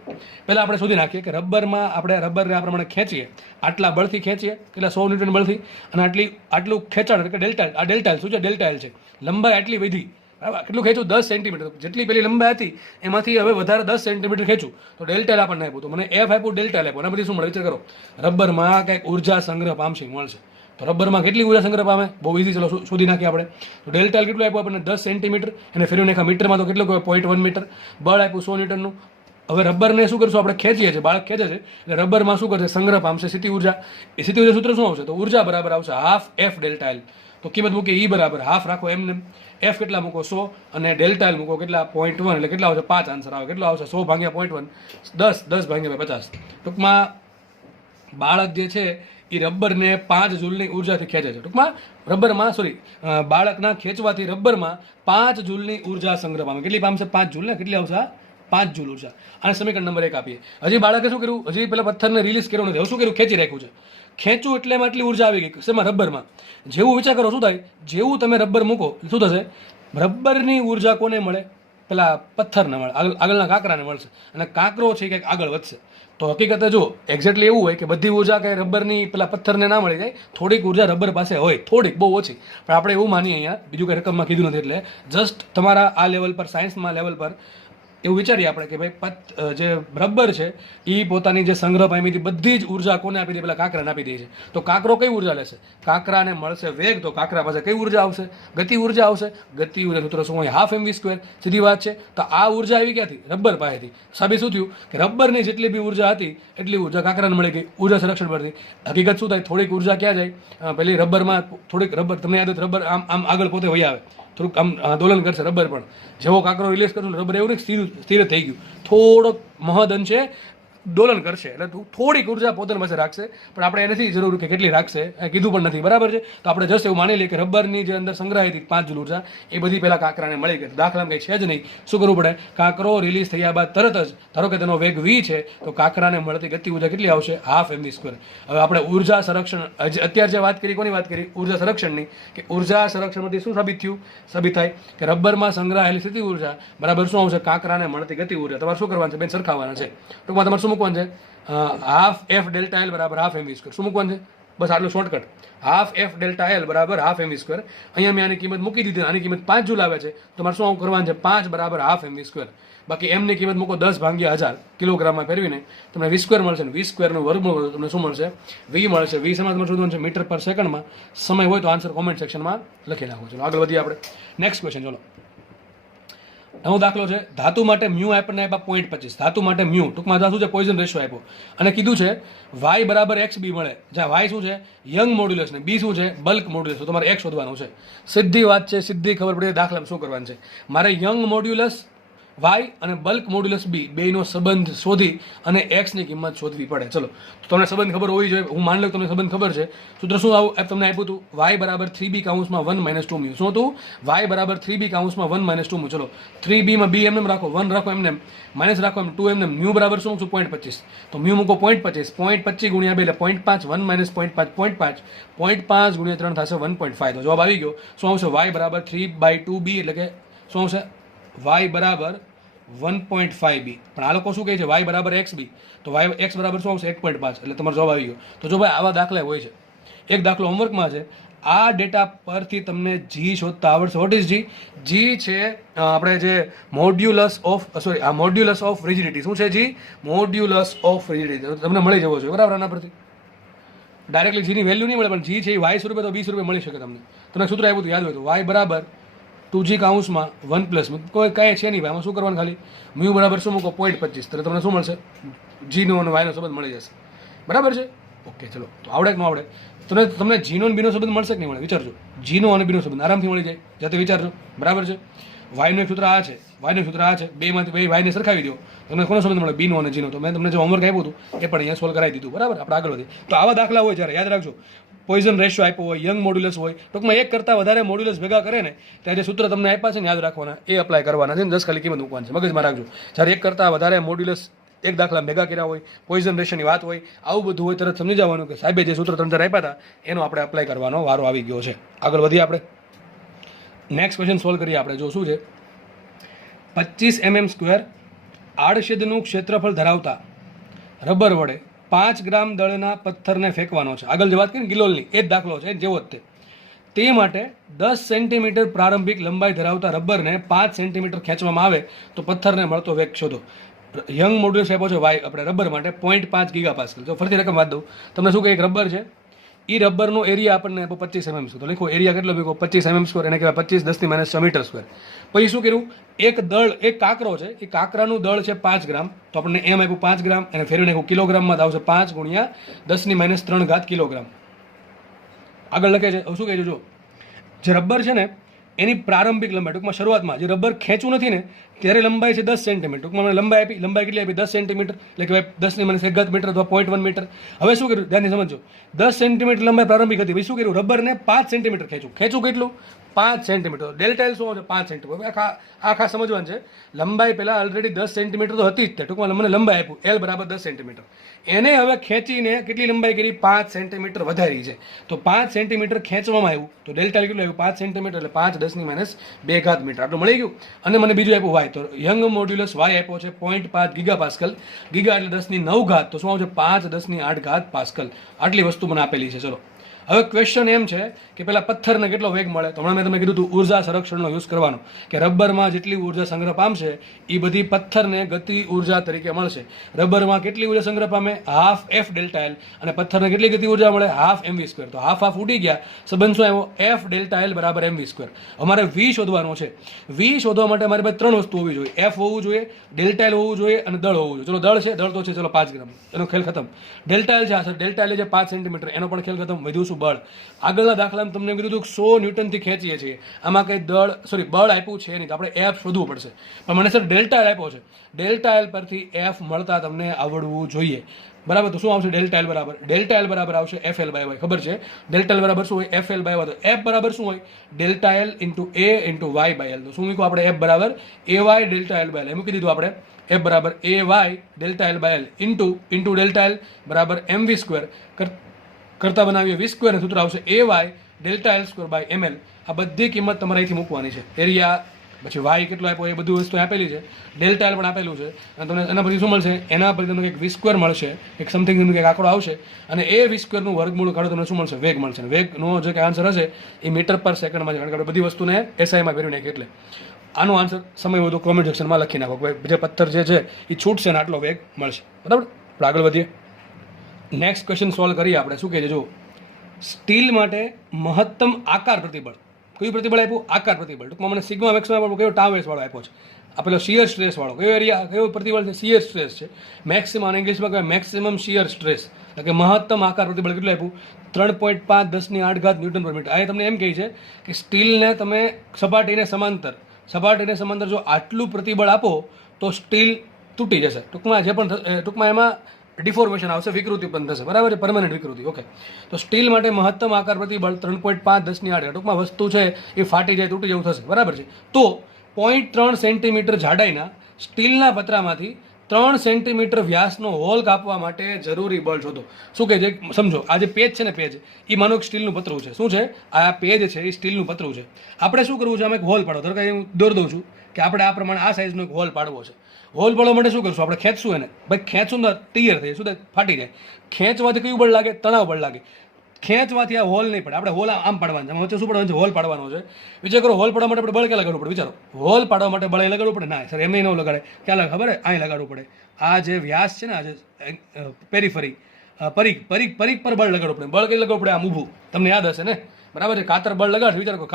પહેલાં આપણે શોધી નાખીએ કે રબરમાં આપણે રબરને આ પ્રમાણે ખેંચીએ, આટલા બળથી ખેંચીએ, કેટલા? 100 ન્યૂટન બળથી. અને આટલું ખેંચાણ એટલે કે ડેલ્ટા. આ ડેલ્ટા એલ શું છે? ડેલ્ટા એલ છે. લંબાઈ આટલી વધી, બરાબર. કેટલું ખેંચું? 10 સેન્ટીમીટર. જેટલી પેલી લંબાઈ હતી એમાંથી હવે વધારે 10 સેન્ટીમીટર ખેંચું તો ડેલ્ટા એલ આપણને આપ્યું. તો મને એફ આપ્યું, ડેલ્ટા એલ આપ્યું. એના બધી શું મળે? વિચાર કરો. રબરમાં કંઈક ઉર્જા સંગ્રહ પામશે, મળશે. તો રબરમાં કેટલી ઉર્જા સંગ્રહ પામે? બહુ ઇઝી. ચલો શોધી નાખીએ આપણે. તો ડેલ્ટા એલ કેટલું આપ્યું આપણને? 10 સેન્ટીમીટર. એને ફેરવી નાખ્યા મીટરમાં તો કેટલું કહેવાય? 0.1 મીટર. બળ આપ્યું 100 ન્યૂટનનું. હવે રબરને શું કરશું આપણે? ખેંચીએ છીએ, બાળક ખેંચે છે એટલે રબરમાં શું કરશે? સંગ્રહ પામશે સ્થિતિ ઉર્જા. એ સ્થિતિ ઉર્જા સૂત્ર શું આવશે? તો ઉર્જા બરાબર આવશે હાફ એફ ડેલ્ટા એલ. તો કિંમત મૂકીએ E બરાબર હાફ રાખો એમને. એફ કેટલા મૂકો? 100 અને ડેલ્ટા એલ મૂકો કેટલા? 0.1 એટલે કેટલા આવશે? 5 આન્સર આવે. કેટલો આવશે? 100 / 0.1 10 / 50. ટૂંકમાં બાળક જે છે એ રબરને 5 જૂલની ઉર્જાથી ખેંચે છે. ટૂંકમાં રબરમાં બાળકના ખેંચવાથી રબરમાં 5 જૂલની ઉર્જા સંગ્રહ પામે. કેટલી પામશે? 5 જૂલ ને. કેટલી આવશે? 5 જૂલ ઉર્જા. અને સમીકરણ નંબર 1 આપીએ. હજી બાળકે શું કર્યું? હજી પેલા પથ્થરને રિલીઝ કર્યો નથી. હવે શું કર્યું? ખેંચી રાખ્યું છે. ખેંચું એટલે એમાં એટલી ઉર્જા આવી ગઈ. શેમાં? રબરમાં. જેવું વિચાર કરો શું થાય? જેવું તમે રબર મૂકો શું થશે? રબરની ઉર્જા કોને મળે? પેલા પથ્થરને મળે, આગળના કાંકરાને મળશે. અને કાંકરો છે કંઈક આગળ વધશે. તો હકીકતે જો એક્ઝેક્ટલી એવું હોય કે બધી ઉર્જા કંઈ રબરની પેલા પથ્થરને ના મળી જાય. થોડીક ઉર્જા રબર પાસે હોય, થોડીક, બહુ ઓછી. પણ આપણે એવું માનીએ અહીંયા, બીજું કંઈ રકમમાં કીધું નથી. એટલે જસ્ટ તમારા આ લેવલ પર, સાયન્સમાં લેવલ પર એવું વિચારીએ આપણે કે ભાઈ જે રબર છે એ પોતાની જે સંગ્રહ પામી હતી બધી જ ઉર્જા કોને આપી દે? પેલા કાંકરાને આપી દે છે. તો કાંકરો કઈ ઉર્જા લેશે? કાંકરાને મળશે વેગ. તો કાંકરા પાસે કઈ ઉર્જા આવશે? ગતિ ઉર્જા આવશે. ગતિ ઉર્જા સૂત્ર શું હોય? Half mv². સીધી વાત છે. તો આ ઉર્જા આવી ક્યાંથી? રબર પાસેથી. સાબિત શું થયું? કે રબરની જેટલી બી ઉર્જા હતી એટલી ઉર્જા કાંકરાને મળી ગઈ, ઉર્જા સંરક્ષણ પરથી. હકીકત શું થાય? થોડીક ઉર્જા ક્યાં જાય? પેલી રબરમાં થોડીક રબર, તમને યાદ રબર આમ આગળ પોતે વહી આવે, થોડુંક આમ દોલન કરશે રબર પણ. જેવો કાંકરો રિલીઝ કરશું રબર એવું નહીં સ્થિર થઈ ગયું. થોડોક મહદ અંશે દોલન કરશે, એટલે થોડીક ઉર્જા પોતાની પાસે રાખશે, પણ આપણે એ નથી જરૂર કે કેટલી રાખશે, એ કીધું પણ નથી, બરાબર છે. તો આપણે જસ્ટ એવું માની લઈએ કે રબરની જે અંદર સંગ્રહાઈ હતી 5 જૂલ ઉર્જા એ બધી પહેલાં કાંકરાને મળી ગઈ. દાખલામાં કંઈ છે જ નહીં. શું કરવું પડે? કાંકરો રિલીઝ થયા બાદ તરત જ ધારો કે તેનો વેગ v છે, તો કાંકરાને મળતી ગતિ ઉર્જા કેટલી આવશે? Half mv². હવે આપણે ઉર્જા સંરક્ષણ અત્યારે જે વાત કરી, કોની વાત કરી? ઉર્જા સંરક્ષણની. કે ઉર્જા સંરક્ષણમાંથી શું સાબિત થાય કે રબરમાં સંગ્રહાયેલી સ્થિતિ ઉર્જા બરાબર શું આવશે? કાંકરાને મળતી ગતિ ઉર્જા. તમારે શું કરવાનું છે? બેન સરખાવવાના છે. ટૂંકમાં તમારે શું મૂકવાનું છે? હાફ એફ ડેલ્ટા એલ બરાબર હાફ mv². શું મૂકવાનું છે? બસ આટલું shortcut. Half F delta L બરાબર હાફ mv². અહીંયા મેં આની કિંમત મૂકી દીધી, આની કિંમત 5 જૂલ આવે છે, તમારે શું કરવાનું છે? 5 બરાબર હાફ mv². બાકી એમની કિંમત મૂકો 10/1000 કિલોગ્રામમાં ફેરવીને તમને v² મળશે, ને v² નું વર્ગમૂળ તમને શું મળશે? v મળશે. v સમાજ તમારે શોધવાનું છે મીટર પર સેકન્ડમાં. સમય હોય તો આન્સર કોમેન્ટ સેક્શનમાં લખી નાખો. ચલો આગળ વધીએ આપણે. Next question. ચલો, નવો દાખલો છે. ધાતુ માટે મ્યુ આપણને આપ્યા 0.25. ધાતુ માટે મ્યુ ટૂંકમાં શું છે? પોઈઝન રેશિયો આપ્યો અને કીધું છે y બરાબર xb મળે, જ્યાં y શું છે? યંગ મોડ્યુલસ ને b શું છે? Bulk modulus. તો તમારે x શોધવાનું છે. સીધી વાત છે, સીધી ખબર પડી. દાખલામાં શું કરવાનું છે? મારે યંગ મોડ્યુલસ y અને બલ્ક મોડ્યુલસ b બેનો સંબંધ શોધી અને x ની કિંમત શોધવી પડે. ચલો, તો તમને સંબંધ ખબર હોવી જોઈએ. હું માની લઉં તમને સંબંધ ખબર છે. સૂત્ર શું તમને આપ્યું હતું? y બરાબર 3b કાઉન્સમાં 1 - 2 મ્યુ. શું હતું? y બરાબર 3b કાઉન્સમાં 1 - 2 મ્યુ. ચલો, 3b માં b એમને રાખો, 1 રાખો એમને, માઇનસ રાખો એમ, 2 એમને. મ્યુ બરાબર શું મૂકશું? 0.25. તો મ્યુ મૂકો 0.25. 0.25 ગુણ્યા 2 એટલે 0.5. 1 - 0.5 0.5. 0.5 ગુણ્યા 3 થશે 1.5. તો જવાબ આવી ગયો. શું આવશે? y બરાબર 3/2b એટલે કે શું આવશે? y બરાબર 1.5b. પણ આ લોકો શું કહે છે? y બરાબર xb. તો x બરાબર શું આવશે? 1.5. એટલે તમારો જવાબ આવી ગયો. તો જો ભાઈ આવા દાખલા હોય છે. એક દાખલો હોમવર્કમાં છે. આ ડેટા પરથી તમને g શોધતા આવડશે. What is g? g છે આપણે જે મોડ્યુલસ ઓફ રિજિડિટી. શું છે g? Modulus of rigidity. તમને મળી જવો જોઈએ બરાબર. આના પરથી ડાયરેક્ટલી g ની વેલ્યુ નહીં મળે, પણ g છે એ y સ્વરૂપે તો b સ્વરૂપે મળી શકે તમને. તમને સૂત્ર આવ્યું હતું, યાદ હોય તો y બરાબર 2g કાઉન્સમાં 1 પ્લસ કોઈ કાંઈ છે નહીં ભાઈ. આમાં શું કરવાનું? ખાલી મ્યુ બરાબર શું મૂકો? 0.25. તો તમને શું મળશે? g નો અને y નો સંબંધ મળી જશે. બરાબર છે? ઓકે, ચલો. તો આવડે કે ન આવડે? તમને g નો અને b નો સંબંધ મળશે કે નહીં મળે? વિચારજો. g નો અને b નો સંબંધ આરામથી મળી જાય, જાતે વિચારજો. બરાબર છે? y નું એક સૂત્ર આ છે, y નું સૂત્ર આ છે. બેમાંથી બે y ને સરખાવી દો, તમને કોનો સંબંધ મળે? b નો અને g નો. તો મેં તમને જે હોમવર્ક આપ્યું હતું એ પણ અહીંયા સોલ્વ કરાવી દીધું. બરાબર? આપણે આગળ વધીએ. તો આવા દાખલા હોય જ્યારે યાદ રાખજો, પોઈઝન રેશિયો આપ્યો હોય, યંગ મોડ્યુલસ હોય, ટૂંકમાં એક કરતાં વધારે મોડ્યુલસ ભેગા કરે ને ત્યારે જે સૂત્ર તમને આપ્યા છે ને યાદ રાખવાના, એ અપ્લાય કરવાના છે ને 10 ખાલી કિંમત મૂકવાની છે. મગજમાં રાખજો. જ્યારે એક કરતાં વધારે મોડ્યુલસ એક દાખલા ભેગા કર્યા હોય, પોઈઝન રેશિયોની વાત હોય, આવું બધું હોય, તરત સમજી જવાનું કે સાહેબે જે સૂત્ર તમને આપ્યા હતા એનો આપણે અપ્લાય કરવાનો વારો આવી ગયો છે. આગળ વધીએ આપણે. નેક્સ્ટ ક્વેશ્ચન સોલ્વ કરીએ આપણે. જો શું છે? 25 mm² આડછેદનું ક્ષેત્રફળ ધરાવતા રબર વડે 5 ગ્રામ દળના પથ્થરને ફેંકવાનો છે. આગળ જે વાત કરી ગિલોલની એ જ દાખલો છે, જેવો જ તે માટે 10 સેન્ટીમીટર પ્રારંભિક લંબાઈ ધરાવતા રબરને 5 સેન્ટીમીટર ખેંચવામાં આવે તો પથ્થરને મળતો વેગ શોધો. યંગ મોડ્યુલસ આપ્યો છે y આપણે રબર માટે 0.5 ગીગાપાસ્કલ. તો ફરીથી રકમ વાત દઉં તમને. શું કહે? એક રબર છે, એ રબરનો એરિયા આપણને 25 mm². તો લખો એરિયા કેટલો મૂકો? 25 mm². એને કહેવાય 25 × 10 મીટર². પછી શું કર્યું? એક દળ, એક કાંકરો છે, એ કાંકરાનું દળ છે 5 ગ્રામ. તો આપણને એમ આપ્યું 5 ગ્રામ, એને ફેરવીને નાખ્યું કિલોગ્રામમાં આવશે 5 × 10 - 3 કિલોગ્રામ. આગળ લખે છે. શું કહે છે? જો જે રબર છે ને એની પ્રારંભિક લંબાઈ, ટૂંકમાં શરૂઆતમાં જે રબર ખેંચવું નથી ને ત્યારે લંબાઈ છે 10 સેન્ટીમીટર. ટૂંકમાં મને લંબાઈ આપી. લંબાઈ કેટલી આપી? 10 સેન્ટીમીટર. એટલે કે 10 - 1 મીટર અથવા 0.1 મીટર. હવે શું કર્યું? ધ્યાનથી સમજો. 10 સેન્ટીમીટર લંબાઈ પ્રારંભિક હતી. પછી શું કર્યું? રબરને 5 સેન્ટીમીટર ખેંચું કેટલું? 5 સેન્ટીમીટર. ડેલ્ટા એલ શું આવશે? 5 સેન્ટીમીટર. આખા સમજવાનું છે. લંબાઈ પહેલાં ઓલરેડી 10 સેન્ટીમીટર તો હતી જ. ટૂંકમાં મને લંબાઈ આપ્યું એલ બરાબર 10 સેન્ટીમીટર. એને હવે ખેંચીને કેટલી લંબાઈ કરી? 5 સેન્ટીમીટર વધારી છે. તો 5 સેન્ટીમીટર ખેંચવામાં આવ્યું તો ડેલ્ટા કેટલું આવ્યું? 5 સેન્ટીમીટર એટલે 5 × 10 - 2 મીટર. આટલું મળી ગયું. અને મને બીજું આપ્યું y. તો યંગ મોડ્યુલસ y આપ્યો છે 0.5 ગીગાપાસ્કલ. ગીગા એટલે 10⁹ તો શું આવશે? 5 × 10⁸ પાસ્કલ. આટલી વસ્તુ મને આપેલી છે. ચલો, હવે ક્વેશ્ચન એમ છે કે પેલા પથ્થરને કેટલો વેગ મળે? તો હમણાં મેં તમને કીધું હતું ઉર્જા સંરક્ષણનો યુઝ કરવાનો, કે રબરમાં જેટલી ઉર્જા સંગ્રહ પામશે એ બધી પથ્થરને ગતિ ઉર્જા તરીકે મળશે. રબરમાં કેટલી ઉર્જા સંગ્રહ પામે? Half F delta L. અને પથ્થરને કેટલી ગતિ ઉર્જા મળે? Half mv². તો હાફ ઉડી ગયા. સંબંધ શું આવ્યો? એફ ડેલ્ટા એલ બરાબર mv². અમારે v શોધવાનો છે. v શોધવા માટે મારી પાસે 3 વસ્તુ હોવી જોઈએ. f હોવું જોઈએ, ડેલ્ટા એલ હોવું જોઈએ અને દળ હોવું જોઈએ. ચલો, દળ છે, દળ તો છે, ચલો 5 ગ્રામ, એનો ખેલ ખતમ. ડેલ્ટા એલ છે, ડેલ્ટા એલ છે 5 સેન્ટીમીટર, એનો પણ ખેલ ખતમ. વધ્યું શું? છું બળ. આગળના દાખલામાં તમને કીધું હતું કે 100 ન્યૂટનથી ખેંચીએ છીએ, આમાં કંઈ બળ આપ્યું છે નહીં, તો આપણે એફ શોધવું પડશે. પણ મને સર ડેલ્ટા એલ આપ્યો છે, ડેલ્ટા એલ પરથી એફ મળતા તમને આવડવું જોઈએ, બરાબર. તો શું આવશે? ડેલ્ટા એલ બરાબર આવશે એફ એલ બાય વાય. ખબર છે ડેલ્ટા એલ બરાબર શું હોય? F L by Y. તો એફ બરાબર શું હોય? Delta L into A into Y by L. તો શું મૂક્યું આપણે? એફ બરાબર A Y delta L by L. મૂકી દીધું આપણે. એફ બરાબર A Y delta L by L into delta L બરાબર એમ વી સ્ક્વેર કરતા બનાવીએ વી સ્ક્વેર. સૂત્ર આવશે A Y delta L square by M L. આ બધી કિંમત તમારે અહીંથી મૂકવાની છે. એરિયા પછી વાય કેટલો આપ્યો એ બધું વસ્તુ આપેલી છે, ડેલ્ટા એલ પણ આપેલું છે, અને તમને એના પછી શું મળશે? એના પછી તમને કંઈક વી સ્ક્વેર મળશે, એક સમથિંગ કંઈક આંકડો આવશે, અને એ વી સ્ક્વેરનું વર્ગમૂળ કાઢો તમને શું મળશે? વેગ મળશે. વેગનો જે કંઈ આન્સર હશે એ મીટર પર સેકન્ડમાં છે, કારણ કે આપણે બધી વસ્તુને એસઆઈમાં ફેરવી નાખીએ. એટલે આનો આન્સર સમય વધુ કોમેન્ટ સેક્શનમાં લખી નાખો કે જે પથ્થર જે છે એ છૂટશે ને આટલો વેગ મળશે, બરાબર. આપણે આગળ વધીએ. નેક્સ્ટ ક્વેશ્ચન સોલ્વ કરીએ આપણે. શું કહે છે? જો સ્ટીલ માટે મહત્તમ આકાર પ્રતિબળ, કયું પ્રતિબળ આપ્યું? આકાર પ્રતિબળ. ટૂંકમાં મને સિગ્મા મેક્સિમમ કયો ટાવેસ વાળો આપ્યો છે? આપેલો શિયર સ્ટ્રેસ વાળો કયો એરિયા, કયો પ્રતિબળ છે? શિયર સ્ટ્રેસ છે. મેક્સિમમ ઇંગ્લિશમાં કહેવાય મેક્સિમમ શિયર સ્ટ્રેસ, એટલે કે મહત્તમ આકાર પ્રતિબળ કેટલું આપ્યું? 3.5 × 10⁸ ન્યૂટન પર મીટર. આ તમને એમ કહે છે કે સ્ટીલને તમે સપાટીને સમાંતર જો આટલું પ્રતિબળ આપો તો સ્ટીલ તૂટી જશે. ટૂંકમાં એમાં ડિફોર્મેશન આવશે, વિકૃતિ પણ થશે, બરાબર છે, પરમાનન્ટ વિકૃતિ. ઓકે. તો સ્ટીલ માટે મહત્તમ આકાર પ્રતિબળ 3.5 × 10⁸. ટૂંકમાં વસ્તુ છે એ ફાટી જાય, તૂટી જેવું થશે, બરાબર છે. તો 0.3 સેન્ટીમીટર જાડાઈના સ્ટીલના પતરામાંથી 3 સેન્ટીમીટર વ્યાસનો હોલ કાપવા માટે જરૂરી બળ શોધો. શું કહે છે? સમજો, આ જે પેજ છે ને, પેજ એ માનો સ્ટીલનું પતરું છે. શું છે? આ પેજ છે એ સ્ટીલનું પતરું છે. આપણે શું કરવું છે? આમાં એક હોલ પાડો. ધારો કે હું દોર દઉં છું કે આપણે આ પ્રમાણે આ સાઇઝનો એક હોલ પાડવો છે. હોલ પાડવા માટે શું કરશું? આપણે ખેંચશું એને. ભાઈ ખેંચશું ને તૈયાર થઈ જાય. શું થાય? ફાટી જાય. ખેંચવાથી કયું બળ લાગે? તણાવ બળ લાગે. ખેંચવાથી આ હોલ નહીં પડે. આપણે હોલ આમ પાડવાનું છે, વચ્ચે શું પાડવાનું છે? હોલ પાડવાનો છે. વિચાર કરો, હોલ પાડવા માટે આપણે બળ ક્યાં લગાડવું પડે? વિચારો, હોલ પાડવા માટે બળ લગાડવું પડે? ના સર, એમને ન લગાડે. ક્યાં લાગે ખબર? અહીં લગાડવું પડે. આ જે વ્યાસ છે ને, આ જે પેરીફરી પરિઘ પર બળ લગાડવું પડે. બળ કઈ લગાડવું પડે? આમ ઊભું. તમને યાદ હશે ને, બરાબર છે. કાતર બળ લગાડશે. વિચાર કરો,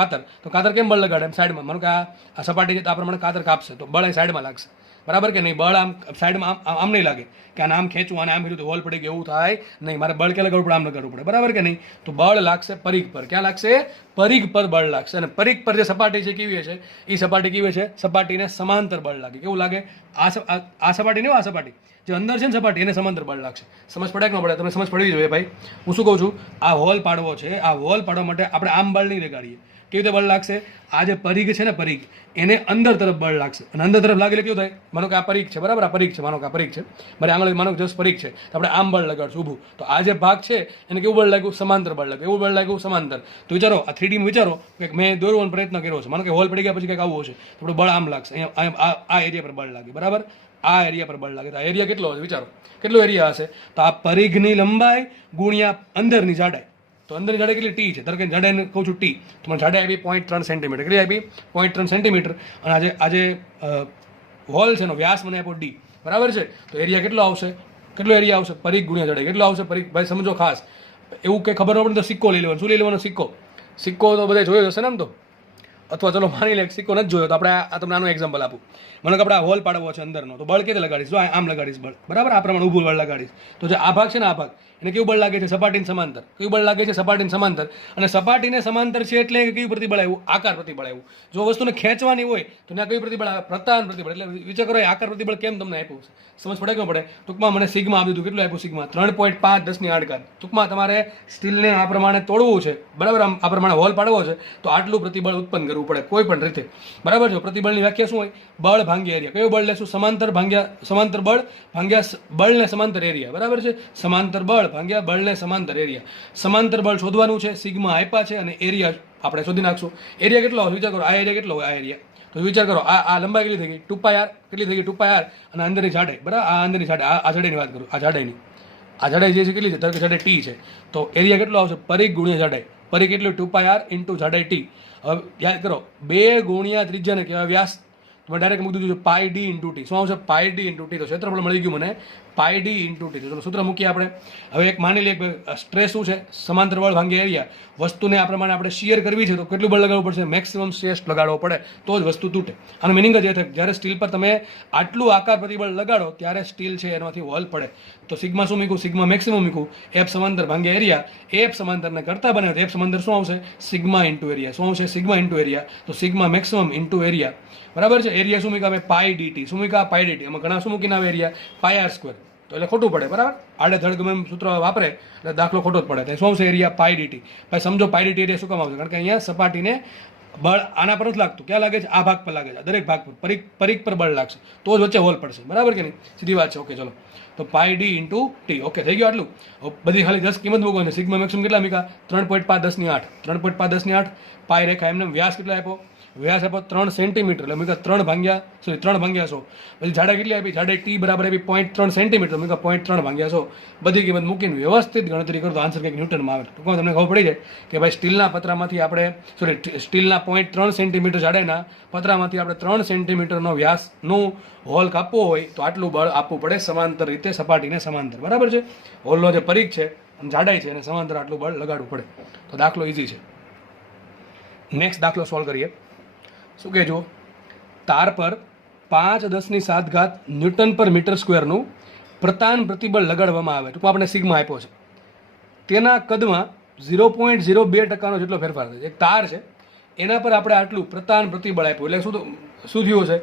કાતર કેમ બળ લગાડે? એમ સાઈડમાં. માનો કે આ સપાટી છે તો આ પ્રમાણે કાતર કાપશે તો બળ અહીં સાઈડમાં લાગશે, બરાબર કે નહીં? બળ આમ સાઈડમાં આમ નહીં લાગે કે આને આમ ખેંચવું, આને આમ ખેંચું તો હોલ પડી ગયું, એવું થાય નહીં. મારે બળ ક્યાં લગાડવું પડે? આમ લગાડવું પડે, બરાબર કે નહીં? તો બળ લાગશે પરિઘ પર. ક્યાં લાગશે? પરિઘ પર બળ લાગશે. અને પરિઘ પર જે સપાટી છે કેવી છે? એ સપાટી કેવી છે? સપાટીને સમાંતર બળ લાગે. કેવું લાગે? આ સપાટી નહીં, આ સપાટી જે અંદર છે ને સપાટી, એને સમાંતર બળ લાગશે. સમજ પડે કે ન પડે? તમે સમજ પડવી જોઈએ ભાઈ. હું શું કહું છું? આ હોલ પાડવો છે. આ હોલ પાડવા માટે આપણે આમ બળ નહીં લગાડીએ. કેવી રીતે બળ લાગશે? આ જે પરિઘ છે ને, પરિઘ એને અંદર તરફ બળ લાગશે, અને અંદર તરફ લાગે એટલે કેવું થાય? માનો કે આ પરિઘ છે, બરાબર? આ પરિઘ છે, માનો કે આ પરિઘ છે, મારે આંગળી માનો કે જસ્ટ પરિઘ છે, તો આપણે આમ બળ લગાડશું ઊભું. તો આ જે ભાગ છે એને કેવું બળ લાગ્યું? સમાંતર બળ લાગ્યું. એવું બળ લાગ્યું સમાંતર. તો વિચારો, આ 3D માં વિચારો કે મેં દોરવાનો પ્રયત્ન કર્યો છે, માનો કે હોલ પડી ગયા પછી કંઈક આવું હશે, તો આપણું બળ આમ લાગશે. અહીંયા આ એરિયા પર બળ લાગે, બરાબર? આ એરિયા પર બળ લાગે. તો આ એરિયા કેટલો હશે? વિચારો, કેટલો એરિયા હશે? તો આ પરિઘની લંબાઈ ગુણ્યા અંદરની જાડાઈ. તો અંદરની જાડાઈ કેટલી? ટી છે. ધારો કે જાડાઈને કહું છું ટી, તો મને જાડાઈ આપી 0.3 સેન્ટીમીટર. કેટલી આપી? 0.3 સેન્ટીમીટર. અને આજે હોલ છે એનો વ્યાસ મને આપ્યો ડી, બરાબર છે. તો એરિયા કેટલો આવશે? કેટલો એરિયા આવશે? પરિઘ ગુણ્યા જાડાઈ. કેટલો આવશે પરિઘ? ભાઈ સમજો ખાસ, એવું કંઈ ખબર ન પડે તો સિક્કો લઈ લેવાનો. શું લઈ લેવાનો? સિક્કો તો બધા જોયો હશે ને આમ તો, અથવા ચલો માની લે સિક્કો નથી જોયો તો આપણે આ તમને આનું એક્ઝામ્પલ આપું. મને કે આપણે આ હોલ પાડવો છે અંદરનો, તો બળ કેતે લગાડીશ? જો આમ લગાડીશ બળ, બરાબર? આ પ્રમાણે ઊભું બળ લગાડીશ. તો જે આ ભાગ છે ને, આ ભાગ એને કેવું બળ લાગે છે? સપાટીને સમાંતર. કયું બળ લાગે છે? સપાટીને સમાંતર. અને સપાટીને સમાંતર છે એટલે કયું પ્રતિબળ આવ્યું? આકાર પ્રતિબળ આવ્યું. જો વસ્તુને ખેંચવાની હોય તો ત્યાં કયું પ્રતિબળ આવે? પ્રતાન પ્રતિબળ. એટલે વિચાર કરો, આકાર પ્રતિબળ કેમ તમને આપ્યું છે? સમજ પડે કે ન પડે? ટૂંકમાં મને સિગ્મા આપી દીધું. કેટલું આપ્યું? સિગ્મા 3.5 × 10⁸. ટૂંકમાં તમારે સ્ટીલને આ પ્રમાણે તોડવું છે, બરાબર? આ પ્રમાણે હોલ પાડવો છે તો આટલું પ્રતિબળ ઉત્પન્ન કરવું પડે કોઈ પણ રીતે, બરાબર છે. પ્રતિબળની વ્યાખ્યા શું હોય? બળ ભાંગ્યા એરિયા. કયું બળ લેશું? સમાંતર બળ ભાંગ્યા બળને સમાંતર એરિયા, બરાબર છે. સમાંતર બળ ભાંગ્યા બળને સમાંતર એરિયા. સમાંતર બળ શોધવાનું છે, સિગ્મા આપ્યા છે, અને એરિયા આપણે શોધી નાખશું. એરિયા કેટલો હોય? વિચાર કરો, આ એરિયા કેટલો હોય? આ એરિયા તો વિચાર કરો, આ લંબાઈ કેટલી થઈ ગઈ? 2πr. કેટલી થઈ ગઈ? 2πr. અને અંદરની જાડાઈ, બરાબર? આ અંદરની જાડાઈ, આ જાડાઈની વાત કરું. આ જાડાઈ જે છે કેટલી છે? ધારો કે જાડાઈ ટી છે, તો એરિયા કેટલો આવશે? પરિઘ ગુણ્યા જાડાઈ. પરિઘ કેટલું? 2πr × જાડાઈ ટી. હવે યાદ કરો, 2 ગુણ્યા ત્રિજ્યાને કહેવાય વ્યાસ. મેં ડાયરેક્ટ મૂકી દીધું છે પાઈ ડી ઇન્ટુ ટી. શું આવશે? પાઈ ડી ઇન્ટુ ટી. તો ક્ષેત્રફળ મળી ગયું મને પાઈ ડી ઇન્ટુ ટી. તો સૂત્ર મૂકીએ આપણે. હવે એક માની લઈએ કે સ્ટ્રેસ શું છે? સમાંતર બળ ભાંગ્યા એરિયા. વસ્તુને આ પ્રમાણે આપણે શિયર કરવી છે તો કેટલું બળ લગાડવું પડશે? મેક્સિમમ સ્ટ્રેસ લગાડવો પડે તો જ વસ્તુ તૂટે. આનો મિનિંગ જ એ થાય જ્યારે સ્ટીલ પર તમે આટલું આકાર પ્રતિબળ લગાડો ત્યારે સ્ટીલ છે એમાંથી હોલ પડે. તો સિગ્મા શું મૂકું? સિગ્મા મેક્સિમમ મૂકું. એફ સમાંતર ભાંગ્યા એરિયા. એફ સમાંતરને કરતા બને તો એફ સમાંતર શું આવશે? Sigma into area. શું આવશે? Sigma into area. તો સિગ્મા મેક્સિમમ ઇન્ટુ એરિયા. બરાબર છે. એરિયા શું મૂક્યા? પાઈ ડીટી. શું મૂક્યા? પાઈ ડીટી. એમાં ઘણા શું મૂકીને આવે? એરિયા પાઈ આર સ્ક્વેર. તો એટલે ખોટું પડે. બરાબર. આડે ધડ ગમે એમ સૂત્ર વાપરે એટલે દાખલો ખોટો જ પડે. તો શું આવશે? એરિયા પાઈ ડીટી. ભાઈ સમજો પાઈ ડીટી એરિયા શું કામ આવશે? કારણ કે અહીંયા સપાટીને બળ આના પર જ લાગતું. ક્યાં લાગે છે? આ ભાગ પર લાગે છે. દરેક ભાગ પર પરિઘ પર બળ લાગશે તો જ વચ્ચે હોલ પડશે. બરાબર કે નહીં? સીધી વાત છે. ઓકે ચલો. તો પાઈ ડી ઇન્ટુ ટી. ઓકે થઈ ગયું આટલું. બધી ખાલી 10 કિંમત મૂકવાની. સિગ્મા મેક્સિમમ કેટલા મૂક્યા? 3.5 10 ની 8. 3.5 10 ની 8. પાઈ રેખા એમને વ્યાસ કેટલા આપ્યો? વ્યાસ આપ્યો 3 સેન્ટીમીટર. એટલે મૂક્યા 3 ભાંગ્યા 100. પછી જાડા કેટલી આપી? જાડે ટી બરાબર આપી 0.3 સેન્ટીમીટર. મૂક્યા 0.3 ભાંગ્યા 100. બધી કિંમત મૂકીને વ્યવસ્થિત ગણતરી કરો તો આન્સર કંઈક ન્યૂટનમાં આવે. ટૂંકમાં તમને ખબર પડી જાય કે ભાઈ સ્ટીલના પતરામાંથી આપણે સ્ટીલના 0.3 સેન્ટીમીટર જાડેના પતરામાંથી આપણે 3 સેન્ટીમીટરનો વ્યાસનું હોલ કાપવો હોય તો આટલું બળ આપવું પડે સમાંતર રીતે સપાટીને સમાંતર. બરાબર છે. હોલનો જે પરિઘ છે અને જાડાઈ છે એને સમાંતર આટલું બળ લગાડવું પડે. તો દાખલો ઇઝી છે. નેક્સ્ટ દાખલો સોલ્વ કરીએ. શું કહેજો? તાર પર 5×10⁷ ન્યૂટન પર મીટર સ્ક્વેરનું પ્રતાન પ્રતિબળ લગાડવામાં આવે. ટૂંકમાં આપણે સિગ્મા આપ્યો છે. તેના કદમાં 0.02% જેટલો ફેરફાર થાય છે. એક તાર છે એના પર આપણે આટલું પ્રતાન પ્રતિબળ આપ્યું. એટલે શું થયું હશે?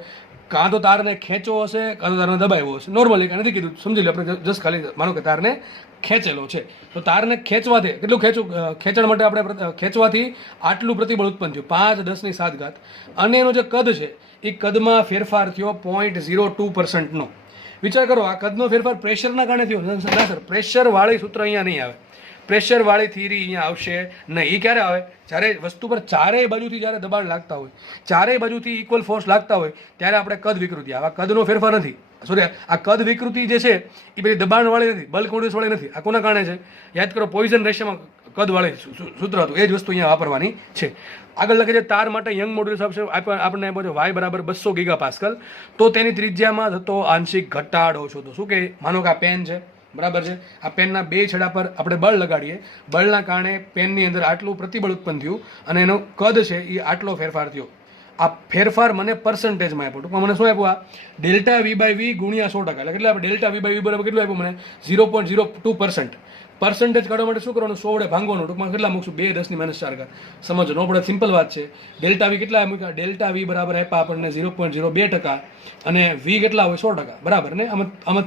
કાં તો તારને ખેંચવો હશે કાં તો તારને દબાવ્યો હશે. નોર્મલી નથી કીધું, સમજી લો. આપણે જસ્ટ ખાલી માનો કે તારને ખેંચેલો છે તો તારને ખેંચવાથી કેટલું ખેંચણ માટે આપણે ખેંચવાથી આટલું પ્રતિબળ ઉત્પન્ન થયું 5×10⁷. અને એનો જે કદ છે એ કદમાં ફેરફાર થયો 0.02%નો. વિચાર કરો, આ કદનો ફેરફાર પ્રેશરના કારણે થયો? ના સર, પ્રેશરવાળી સૂત્ર અહીંયા નહીં આવે. પ્રેશરવાળી થિયરી અહીંયા આવશે નહીં. એ ક્યારે આવે? જ્યારે વસ્તુ પર ચારેય બાજુથી જ્યારે દબાણ લાગતા હોય, ચારેય બાજુથી ઇક્વલ ફોર્સ લાગતા હોય ત્યારે આપણે કદ વિકૃતિ આવે. આ કદનો ફેરફાર નથી. સોરી, આ કદ વિકૃતિ જે છે એ બધી દબાણવાળી નથી, બલ્ક મોડ્યુલસવાળી નથી. આ કોના કારણે છે? યાદ કરો, પોઈઝન રેશિયોમાં કદવાળી સૂત્ર હતું. એ જ વસ્તુ અહીંયા વાપરવાની છે. આગળ લખે છે તાર માટે યંગ મોડ્યુલસ આપણને આપ્યો છે y બરાબર 200 ગીગાપાસ્કલ. તો તેની ત્રિજ્યામાં થતો આંશિક ઘટાડો છો. તો શું કહે? માનો કે આ પેન છે. બરાબર છે. આ પેનના બે છેડા પર આપણે બળ લગાડીએ. બળના કારણે પેનની અંદર આટલું પ્રતિબળ ઉત્પન્ન થયું અને એનો કદ છે એ આટલો ફેરફાર થયો. આ ફેરફાર મને પર્સન્ટેજમાં આપ્યો. ટૂંકમાં મને શું આપ્યું? આ ડેલ્ટા વી/વી ગુણ્યા 100%. એટલે કેટલા આપણે ડેલ્ટા વી/વી બરાબર કેટલું આપ્યું મને? 0.02%. પર્સન્ટેજ કાઢવા માટે શું કરવાનું? 100 વડે ભાંગવાનું. ટૂંકમાં કેટલા મૂકશું? 2×10⁻⁴. સમજો, નો પડે, સિમ્પલ વાત છે. ડેલ્ટા વી કેટલા મૂક્યા? ડેલ્ટા વી બરાબર આપ્યા આપણને 0.02% અને વી કેટલા હોય? 100%. બરાબર ને? આમ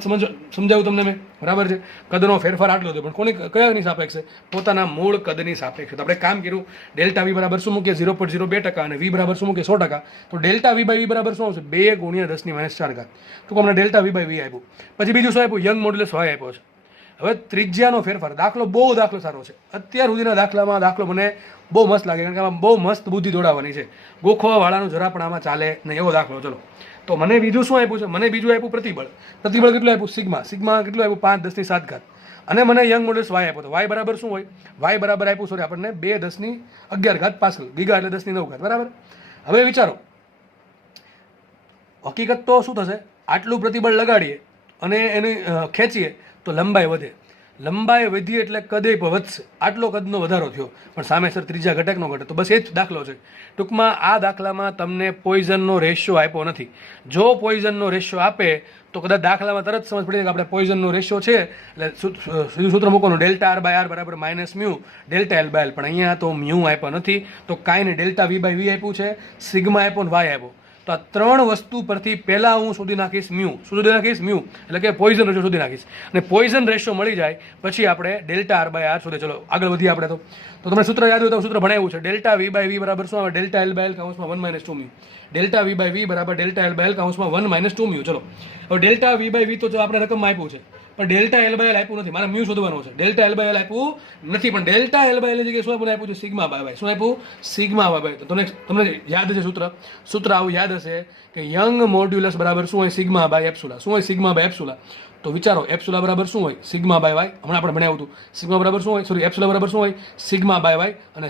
સમજાવું તમને મેં? બરાબર છે. કદનો ફેરફાર આટલો થયો, પણ કોની કયાની સાપેક્ષે? પોતાના મૂળ કદની સાપેક્ષે. તો આપણે કામ કર્યું, ડેલ્ટા વી બરાબર શું મૂકીએ? 0.02% અને વી બરાબર શું મૂકીએ? 100%. તો ડેલ્ટા વી/વી બરાબર શું આવશે? 2×10⁻⁴. તો અમને ડેલ્ટા વી/વી આપ્યું. પછી બીજું શું આપ્યું? યંગ મોડ્યુલસ y આપ્યો છે. હવે ત્રિજ્યાનો ફેરફાર. બહુ દાખલો સારો છે. અત્યાર સુધીના દાખલો મને બહુ મસ્ત લાગે, કારણ કે આમાં બહુ મસ્ત બુદ્ધિ દોડાવવાની છે. ગોખવાવાળાનું જરા પણ આમાં ચાલે નહીં એવો દાખલો. ચલો, તો મને બીજું શું આપ્યું છે? મને બીજું આપ્યું પ્રતિબળ. પ્રતિબળ કેટલું આપ્યું? સિગ્મા. સિગ્મા કેટલું આપ્યું? 5×10⁷. અને મને યંગ મોડ્યુલસ y આપ્યો. તો y બરાબર શું હોય? y બરાબર આપ્યું સોરી આપણને 2×10⁻11 પાસ્કલ. ગીગા એટલે 10⁹. બરાબર. હવે વિચારો, હકીકત તો શું થશે? આટલું પ્રતિબળ લગાડીએ અને એને ખેંચીએ તો લંબાઈ વધે. લંબાઈ વધી એટલે કદ વધશે. આટલો કદનો વધારો થયો, પણ સામેસર ત્રીજા ઘટકનો ઘટે. તો બસ એ જ દાખલો છે. ટૂંકમાં આ દાખલામાં તમને પોઈઝનનો રેશિયો આપ્યો નથી. જો પોઈઝનનો રેશિયો આપે તો કદાચ દાખલામાં તરત સમજ પડી જાય કે આપણે પોઈઝનનો રેશિયો છે એટલે સીધું સૂત્ર મૂકવાનું, ડેલ્ટા r/r બરાબર -μ ડેલ્ટા l/l. પણ અહીંયા તો મ્યુ આપ્યો નથી, તો કાંઈ નહીં. ડેલ્ટા v/v આપ્યું છે, સિગ્મા આપ્યો ને y આપ્યો. તો આ ત્રણ વસ્તુ પરથી પહેલાં હું શોધી નાખીશ મ્યુ. શું શોધી નાખીશ? મ્યુ. એટલે કે પોઈઝન રેશિયો શોધી નાખીશ. અને પોઈઝન રેશિયો મળી જાય પછી આપણે ડેલ્ટા r/r શોધે. ચલો આગળ વધીએ આપણે. તો તમને સૂત્ર યાદ હોય તો સૂત્ર ભણાવ્યું છે. ડેલ્ટા v/v બરાબર શું આવે? ડેલ્ટા l/l કૌંસમાં 1 - 2 મ્યુ. ડેલ્ટા v/v બરાબર ડેલ્ટા l/l કૌંસમાં 1 - 2 મ્યુ. ચલો, હવે ડેલ્ટા v/v તો આપણે રકમમાં આપ્યું છે, પણ ડેલ્ટા l/l આપ્યું નથી. મારે મ્યુ શોધવાનું છે. ડેલ્ટા l/l આપ્યું નથી, પણ ડેલ્ટા l/l ની જગ્યાએ શું આપ્યું છે? સિગ્મા/y. શું આપ્યું? સિગ્મા/y. તો તમને યાદ છે સૂત્ર આવું યાદ હશે કે યંગ મોડ્યુલસ બરાબર શું હોય? સિગ્મા/એપ્સિલોન. શું હોય? સિગ્મા/એપ્સિલોન. તો વિચારો એપ્સુલા બરાબર શું હોય સિગ્મા બાય વાય, હમણાં આપણે ભણાવ્યું હતું સિગ્મા બરાબર શું હોય, સોરી એપ્સુલા બરાબર શું હોય સિગ્મા બાય વાય, અને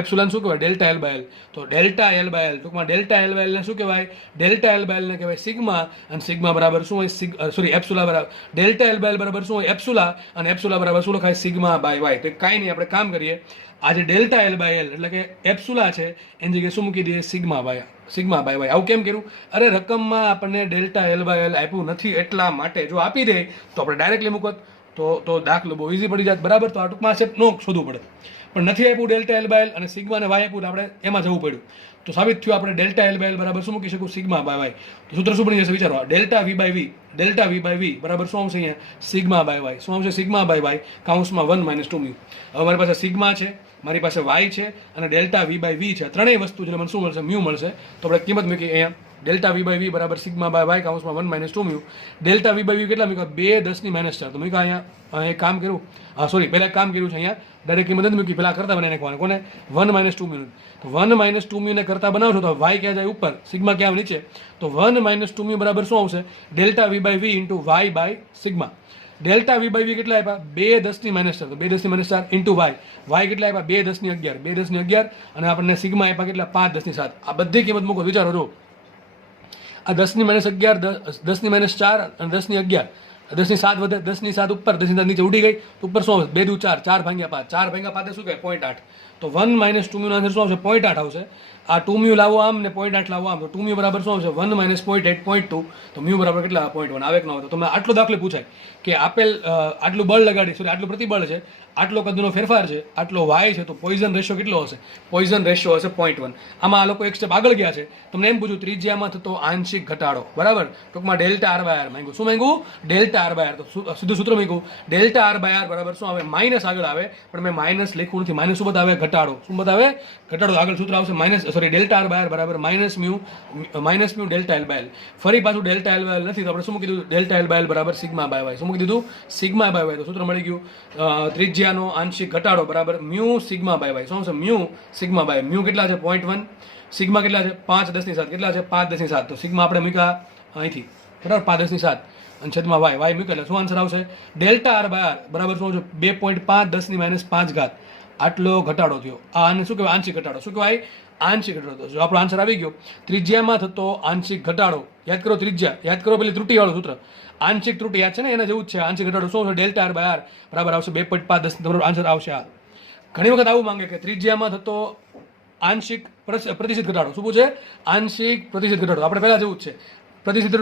એપ્સુલાને શું કહેવાય ડેલ્ટા એલ બાય એલ. તો ડેલ્ટા એલ બાય એલ ટૂંકમાં ડેલ્ટા એલ બાય એલને શું કહેવાય ડેલ્ટા એલ બાય એલને કહેવાય સિગ્મા, અને સિગ્મા બરાબર શું હોય સોરી એપ્સુલા બરાબર ડેલ્ટા એલ બાય એલ બરાબર શું હોય એપ્સુલા, અને એપ્સુલા બરાબર શું લખાય સિગ્મા બાય વાય. તો કાંઈ નહીં આપણે કામ કરીએ, આજે ડેલ્ટા એલ બાય એલ એટલે કે એપ્સુલા છે એની જગ્યાએ શું મૂકી દઈએ સિગ્મા બાય વાય. આવું કેમ કર્યું? અરે રકમમાં આપણને ડેલ્ટા એલ બાય એલ આપ્યું નથી એટલા માટે. જો આપી દે તો આપણે ડાયરેક્ટલી મૂકત તો દાખલો બહુ ઇઝી પડી જાત, બરાબર. તો આ ટૂંકમાં છે નો શોધવું પડે, પણ નથી આપ્યું ડેલ્ટા એલ બાય એલ અને સિગ્મા અને વાય આપ્યું, આપણે એમાં જવું પડ્યું. તો સાબિત થયું આપણે ડેલ્ટા એલ બાય એલ બરાબર શું મૂકી શકું સિગ્મા બાય વાય. તો સૂત્ર શું બની જશે વિચારો, ડેલ્ટા વી બાય વી બરાબર શું આવશે અહીંયા સિગ્મા બાય વાય. શું આવશે સિગ્મા બાય વાય કાઉન્સમાં 1 - 2 મ્યુ. હવે મારી પાસે સિગ્મા છે, મારી પાસે વાય છે અને ડેલ્ટા વી બાય વી છે, ત્રણેય વસ્તુ એટલે મને શું મળશે મ્યુ મળશે. તો આપણે કિંમત મૂકી અહીંયા ડેલ્ટા વી બાય વી બરાબર સિગ્મા બાય વાય કાઉન્સમાં 1 - 2 mu. Delta V by V કેટલા મૂક્યા 2 × 10⁻⁴. તો મૂક્યા અહીંયા એક કામ કર્યું, સોરી પહેલાં કામ કર્યું છે અહીંયા ડાયરેક્ટ કિંમત નથી મૂકી, પહેલાં કરતા બનાવી નાખવાનું કોને 1 - 2 મ્યુ. તો 1 - 2 મ્યુને કરતા બનાવશો તો વાય ક્યાં જાય ઉપર, સિગ્મા ક્યાં નીચે. તો 1 - 2 મ્યુ બરાબર શું આવશે delta V by V into Y by sigma. Delta V by V કેટલા આપ્યા 2 × 10⁻⁴. તો 2 × 10⁻⁴ ઇન્ટુ વાય કેટલા આપ્યા 2 × 10⁻11 2 × 10⁻11 અને આપણને સિગ્મા આપ્યા કેટલા 5 × 10⁷. આ બધી કિંમત મૂકો, વિચારો જો આ 10 - 11 10 - 4 અને 10 × 11 10 વધે 10 ઉપર 10 નીચે ઉડી ગઈ તો ઉપર શું આવશે 2 × 4 4/5 4/5 શું કહેવાય 0.8. તો 1 - 2 મ્યુનો આન્સર શું આવશે 0.8 આવશે. આ 2 મ્યુ લાવો આમ ને 0.8 લાવો આમ, તો 2 મ્યુ બરાબર શું આવશે 1 - 0.8 0.2. તો મ્યુ બરાબર કેટલા 0.1 આવે કે ન આવે. તો તમે આટલો દાખલો પૂછાય કે આપેલ આટલું બળ લગાડી સોરી આટલું પ્રતિબળ છે, આટલો કદનો ફેરફાર છે, આટલો વાય છે, તો પોઈઝન રેશિયો કેટલો હશે પોઈઝન રેશિયો હશે 0.1. આમાં આ લોકો એક સ્ટેપ આગળ ગયા છે, તમને એમ પૂછ્યું ત્રિજ્યામાં થતો આંશિક ઘટાડો, બરાબર. ટૂંકમાં ડેલ્ટા આર બાય આર માંગ્યું. શું માંગ્યું ડેલ્ટા આર બાય આર. તો સીધું સૂત્ર માંગ્યું ડેલ્ટા આર બાય આર બરાબર શું આવે માઇનસ આગળ આવે, પણ મેં માઇનસ લખ્યું નથી. માઇનસ શું બતાવે ઘટાડો, શું બતાવે ઘટાડો. આગળ સૂત્ર આવશે minus sorry delta R by R બરાબર minus mu delta L by L. ફરી પાછું ડેલ્ટા એલ બાય એલ નથી તો આપણે શું મૂકી દીધું ડેલ્ટા એલ બાય એલ બરાબર સિગ્મા બાય વાય. શું મૂકી દીધું સિગ્મા બાય વાય. તો સૂત્ર મળી ગયું ત્રિજ્યાનો આંશિક ઘટાડો બરાબર મ્યુ સિગ્મા બાય વાય. શું છે મ્યુ સિગ્મા બાય. મ્યુ કેટલા છે 0.1, સિગ્મા કેટલા છે 5/10⁷. કેટલા છે 5/10⁷. તો સિગ્મા આપણે મૂક્યા અહીંથી બરાબર 5/10⁷ અને છેદમાં વાય વાય મૂકેલા. શું આન્સર આવશે ડેલ્ટા આર બાય આર બરાબર શું છે 2.5 10 - 5 આટલો ઘટાડો થયો. આ આને શું કહેવાય આંશિક ઘટાડો. શું કહેવાય આંશિક ઘટાડો. જો આપણો આન્સર આવી ગયો ત્રિજ્યામાં થતો આંશિક ઘટાડો. યાદ કરો ત્રિજ્યા, યાદ કરો પેલી ત્રુટિવાળું સૂત્ર આંશિક ત્રુટિ યાદ છે ને એના જેવું જ છે. આંશિક ઘટાડો શું છે ડેલ્ટા આર બાય આર બરાબર આવશે 2.5 10 તમારો આન્સર આવશે આ. ઘણી વખત આવું માંગે કે ત્રિજ્યામાં થતો આંશિક પ્રતિશત ઘટાડો. શું પૂછે આંશિક પ્રતિશત ઘટાડો. આપણે પહેલા જેવું જ છે પ્રતિશત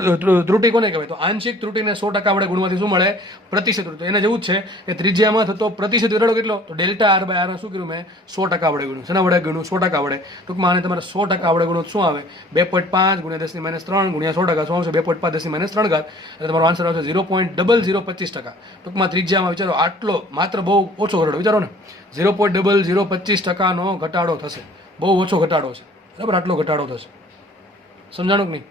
ત્રુટિ કોને કહેવાય તો આંશિક ત્રુટિને 100% વડે ગુણવાથી શું મળે પ્રતિશત ત્રુટિ. એના જેવું જ છે કે ત્રિજ્યામાં થતો પ્રતિશત ઘટાડો કેટલો તો ડેલ્ટા આર બાય આર શું કર્યું મેં 100% વડે ગુણ્યું. શેના વડે ગુણ્યું 100% વડે. ટૂંકમાં આને તમારે 100% વડે ગુણો શું આવે 2.5 × 10⁻³ ગુણ્યા 100% શું આવશે 2.5 10⁻³ એટલે તમારો આન્સર આવશે 0.0025%. ટૂંકમાં ત્રિજ્યામાં વિચારો આટલો માત્ર બહુ ઓછો ઘટાડો વિચારો ને 0.0025%નો ઘટાડો થશે. બહુ ઓછો ઘટાડો છે બરાબર, આટલો ઘટાડો થશે. સમજાણું કે નહીં.